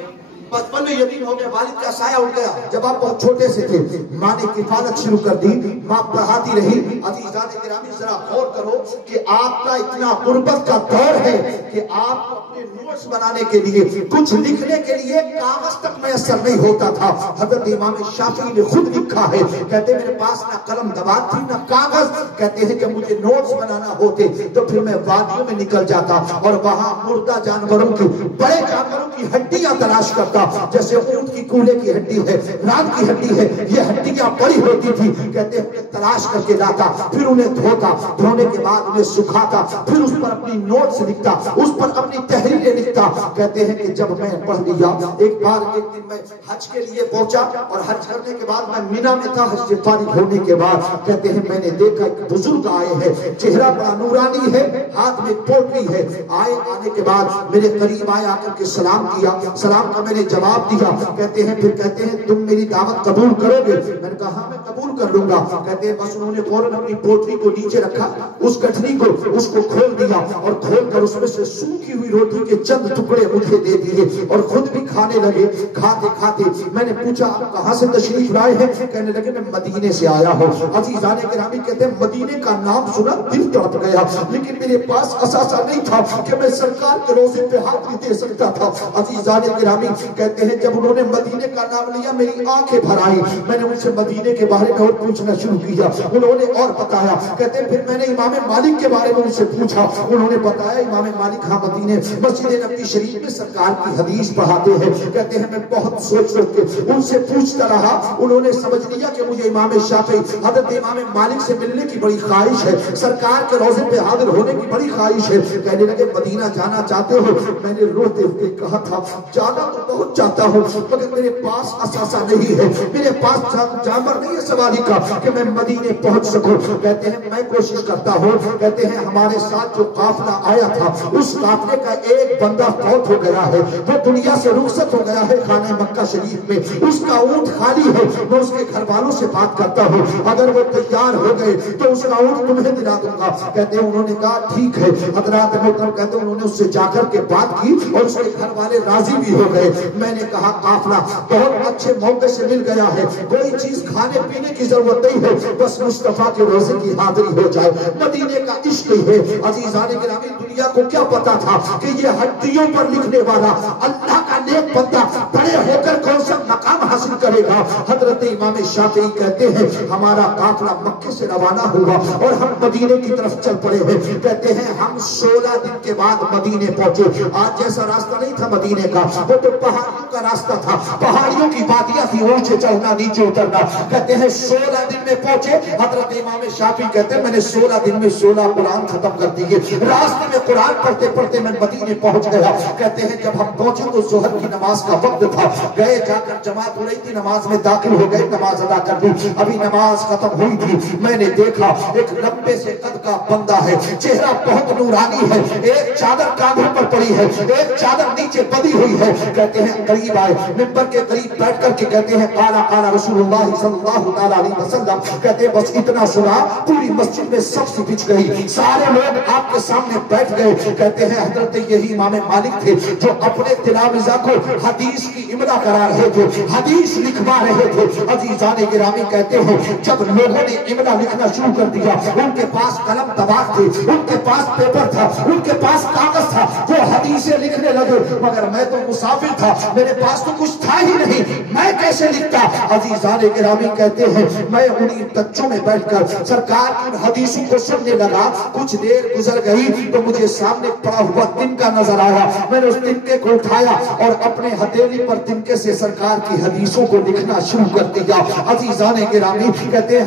بچپن میں یتیم ہو گئے, والد کا سایہ اٹھ گیا. جب آپ بہت چھوٹے سے تھے, ماں نے کفالت شروع کر دی, ماں پڑھاتی رہی. عزیزان گرامی ذرا غور کرو کہ آپ کا اتنا غربت کا دور ہے کہ آپ اپنے نوٹس بنانے کے لیے, کچھ لکھنے کے لیے کاغذ تک میسر نہیں ہوتا تھا. حضرت امام شافعی نے خود لکھا ہے, کہتے میرے پاس نہ قلم دوات تھی نہ کاغذ. کہتے ہیں کہ مجھے نوٹس بنانا ہوتے تو پھر میں وادیوں میں نکل جاتا اور وہاں مردہ جانوروں کی, بڑے جانوروں کی ہڈیاں تلاش کرتا, جیسے اونٹ کی کولے کی ہڈی ہے, رات کی ہڈی ہے, یہ ہڈیاں بڑی ہوتی تھی. کہتے ہیں تلاش کر کے لاتا, پھر انہیں دھوتا, دھونے کے بعد انہیں سکھاتا, پھر اس پر اپنی نوٹس لکھتا, اس پر اپنی تحریریں لکھتا. کہتے ہیں کہ جب میں پڑھ لیا, ایک بار ایک دن میں حج کے لیے پہنچا اور حج کرنے کے بعد میں مینا میں تھا. حج سے فارغ ہونے کے بعد کہتے ہیں میں نے دیکھا ایک بزرگ آئے ہیں, چہرہ بڑا نورانی ہے, ہاتھ میں پوٹلی ہے. آنے کے بعد میرے قریب آئے, آ کر کے سلام کیا. سلام کا میں نے جواب دیا. کہتے ہیں پھر کہتے ہیں تم میری دعوت قبول کرو گے؟ میں نے کہا ہاں میں قبول کر لوں گا. کہتے ہیں بس انہوں نے فوراً اپنی پوٹلی کو نیچے رکھا, اس گٹھنی کو اس کو کھول دیا اور کھول کر اس میں سے سوکھی ہوئی روٹی کے چند ٹکڑے مجھے دے دیے اور خود بھی کھانے لگے. کھاتے کھاتے میں نے پوچھا آپ کہاں سے تشریف لائے ہیں؟ کہنے لگے میں مدینے سے آیا ہوں. عزیزان گرامی کہتے ہیں مدینے کا نام سنا دل تڑپ گیا, لیکن میرے پاس اثاثہ نہیں تھا کہ میں سرکار کے روزے پہ ہاتھ نہیں دے سکتا تھا. عزیزان گرامی کہتے ہیں جب انہوں نے مدینے کا نام لیا میری آنکھیں بھر آئی. میں نے ان سے مدینے کے بارے میں اور پوچھنا شروع کیا, انہوں نے اور بتایا. کہتے ہیں پھر میں نے امام مالک کے بارے میں ان سے پوچھا, انہوں نے بتایا امام مالک ہاں مدینے مسجد نبوی شریف میں سرکار کی حدیث پڑھاتے ہیں. کہتے ہیں میں بہت سوچ کے ان سے پوچھتا رہا, انہوں نے سمجھ لیا کہ مجھے امام شافعی حضرت امام مالک سے ملنے کی بڑی خواہش ہے, سرکار کے روزے پہ حاضر ہونے کی بڑی خواہش ہے. کہنے لگے مدینہ جانا چاہتے ہو؟ میں نے روتے ہوئے کہا تھا جانا تو بہت چاہتا ہوں مگر میرے پاس اثاثہ نہیں ہے, میرے پاس جانور نہیں ہے سواری کا کہ میں مدینے پہنچ سکوں. کہتے ہیں میں کوشش کرتا ہوں. کہتے ہیں ہمارے ساتھ جو قافلہ آیا تھا اس قافلے کا ایک بندہ فوت ہو گیا ہے, وہ دنیا سے رخصت ہو گیا ہے خانہ مکہ شریف میں, اس کا اونٹ خالی ہے. میں اس کے گھر والوں سے بات کرتا ہوں, اگر وہ تیار ہو گئے تو اس کا اونٹ تمہیں دلا دوں گا. کہتے ہیں انہوں نے کہا ٹھیک ہے. حضرات محترم کہتے ہیں انہوں نے اس سے جا کر کے بات کی اور اس کے گھر والے راضی بھی ہو گئے. میں نے کہا قافلہ بہت اچھے موقع سے مل گیا ہے, کوئی چیز کھانے پینے کی ضرورت نہیں ہے, بس مصطفیٰ کے روزے کی حاضری ہو جائے. مدینے کا عشق ہی ہے. عزیزان گرامی دنیا کو کیا پتا تھا کہ یہ ہڈیوں پر لکھنے والا اللہ کا نیک بندہ بڑے ہو کر کون سا مقام حاصل کرے گا. حضرت امام شافعی کہتے ہیں ہمارا قافلہ مکے سے روانہ ہوا اور ہم مدینے کی طرف چل پڑے ہیں. کہتے ہیں ہم 16 دن کے بعد مدینے پہنچے. آج جیسا راستہ نہیں تھا مدینے کا, وہ تو پہاڑیوں کا راستہ تھا, پہاڑیوں کی وادیاں تھی, اونچے چڑھنا نیچے اترنا. کہتے ہیں 16 دن میں پہنچے. حضرت امام شافعی کہتے ہیں میں نے 16 دن میں 16 قرآن ختم کر دیے. راستے میں قرآن پڑھتے پڑھتے میں مدینے پہنچ گیا. کہتے ہیں جب ہم پہنچے تو ظہر کی نماز کا وقت تھا. گئے جا کر جماعت ہو رہی تھی, نماز میں داخل ہو گئے, نماز ادا کر دی. ابھی نماز ختم ہوئی تھی, میں نے دیکھا ایک لمبے سے قد کا بندہ ہے, چہرہ بہت نورانی ہے, ایک چادر کاندھوں پر پڑی ہے, ایک چادر نیچے بندھی ہوئی ہے. کہتے ہیں قریب آئے, منبر کے قریب بیٹھ کر کے کہتے ہیں قال قال رسول اللہ صلی اللہ علیہ وسلم. کہتے ہیں بس اتنا سنا, پوری مسجد میں سب سے بچ گئی, سارے لوگ آپ کے سامنے بیٹھ گئے. کہتے ہیں حضرت یہی امام مالک تھے جو اپنے تلامذہ کو حدیث کی املا کرا رہے تھے, حدیث لکھوا رہے تھے. عزیزان گرامی کہتے ہیں جب لوگوں نے املا لکھنا شروع کر دیا, ان کے پاس قلم دباغ تھے, ان کے پاس پیپر تھا, ان کے پاس کاغذ تھا, وہ حدیثیں لکھنے لگے. مگر میں تو مسافر تھا, میرے پاس تو کچھ تھا ہی نہیں, میں کیسے لکھتا. عزیزان گرامی کہتے ہیں میں انہی بچوں میں بیٹھ کر سرکار کی حدیثوں کو سننے لگا. کچھ دیر گزر گئی تو مجھے سامنے پڑا ہوا تنکا نظر آیا. میں نے اس تنکے کو اٹھایا اور اپنے ہتھیلی پر تنکے سے سرکار کی حدیثوں کو لکھنا شروع کر دیا. عزیزان گرامی کہتے ہیں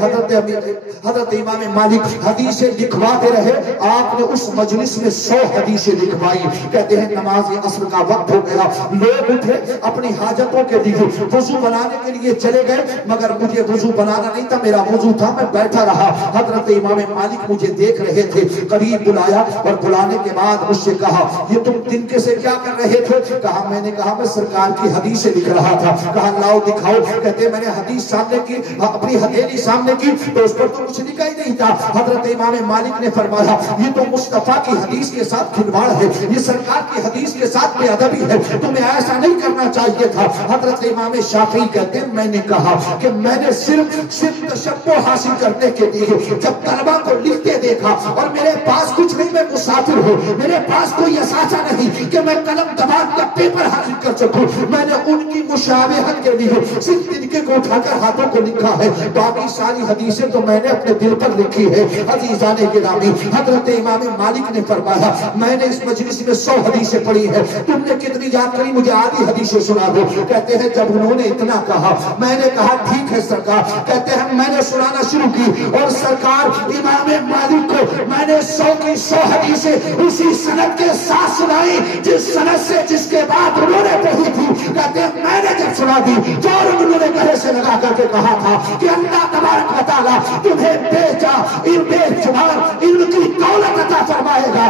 حضرت امام مالک حدیثیں لکھواتے رہے. آپ نے اس مجلس میں 100 حدیثیں لکھوائی. کہتے ہیں نماز عصر کا وقت ہو گیا, لوگ اٹھے اپنی حاجتوں کے لیے وضو بنانے کے لیے چلے گئے, مگر مجھے وضو بنانا نہیں تھا, میرا وضو تھا, میں بیٹھا رہا. حضرت امام مالک مجھے دیکھ رہے تھے, قریب بلایا اور بلانے کے بعد مجھ سے کہا یہ تم تنکے سے کیا کر رہے تھے؟ کہا میں نے کہا میں سرکار کی حدیث لکھ رہا تھا. کہا لاؤ دکھاؤ. کہتے میں نے حدیث سامنے کی, اپنی ہتھیلی سامنے کی, تو اس پر تو کچھ لکھا ہی نہیں تھا. حضرت امام مالک نے فرمایا یہ تو مصطفیٰ کی حدیث کے ساتھ کھلواڑ ہے, یہ سرکار کی حدیث کے ساتھ بے ادبی ہے, تمہیں ایسا نہیں کرنا چاہیے تھا. حضرت امام شافعی کہتے ہیں میں نے کہا کہ میں نے صرف تشبہ حاصل کرنے کے لیے جب طلبہ کو لکھتے دیکھا, اور میرے پاس کچھ نہیں, میں مسافر ہوں, میرے پاس کوئی اثاثہ نہیں کہ میں قلم دباغ کا پیپر حاصل کر سکوں, میں نے ان کی مشابہت کے لیے صرف تنکے کو اٹھا کر ہاتھوں کو لکھا ہے, باقی ساری حدیثیں تو میں نے اپنے دل پر لکھی ہے. عزیزان گرامی حضرت امام مالک نے فرمایا میں نے اس مجلس میں 100 حدیثیں پڑھی ہے, تم نے کتنی یاد کری, مجھے آدھی حدیثیں سنا دو. کہتے ہیں جب انہوں نے اتنا کہا میں نے کہا ٹھیک ہے سرکار. کہتے ہیں میں نے سنانا شروع کی اور سرکار امام مالک کو میں نے 100 کی 100 حدیثیں اسی سند کے ساتھ سنائی جس سند سے جس کے بعد انہوں نے پڑھی تھی. کہتے ہیں میں نے جب سنا دی فوراً انہوں نے گلے سے لگا کر کے کہا تھا کہ اللہ تبارک و تعالیٰ تمہیں بے شمار علم کی دولت عطا فرمائے گا.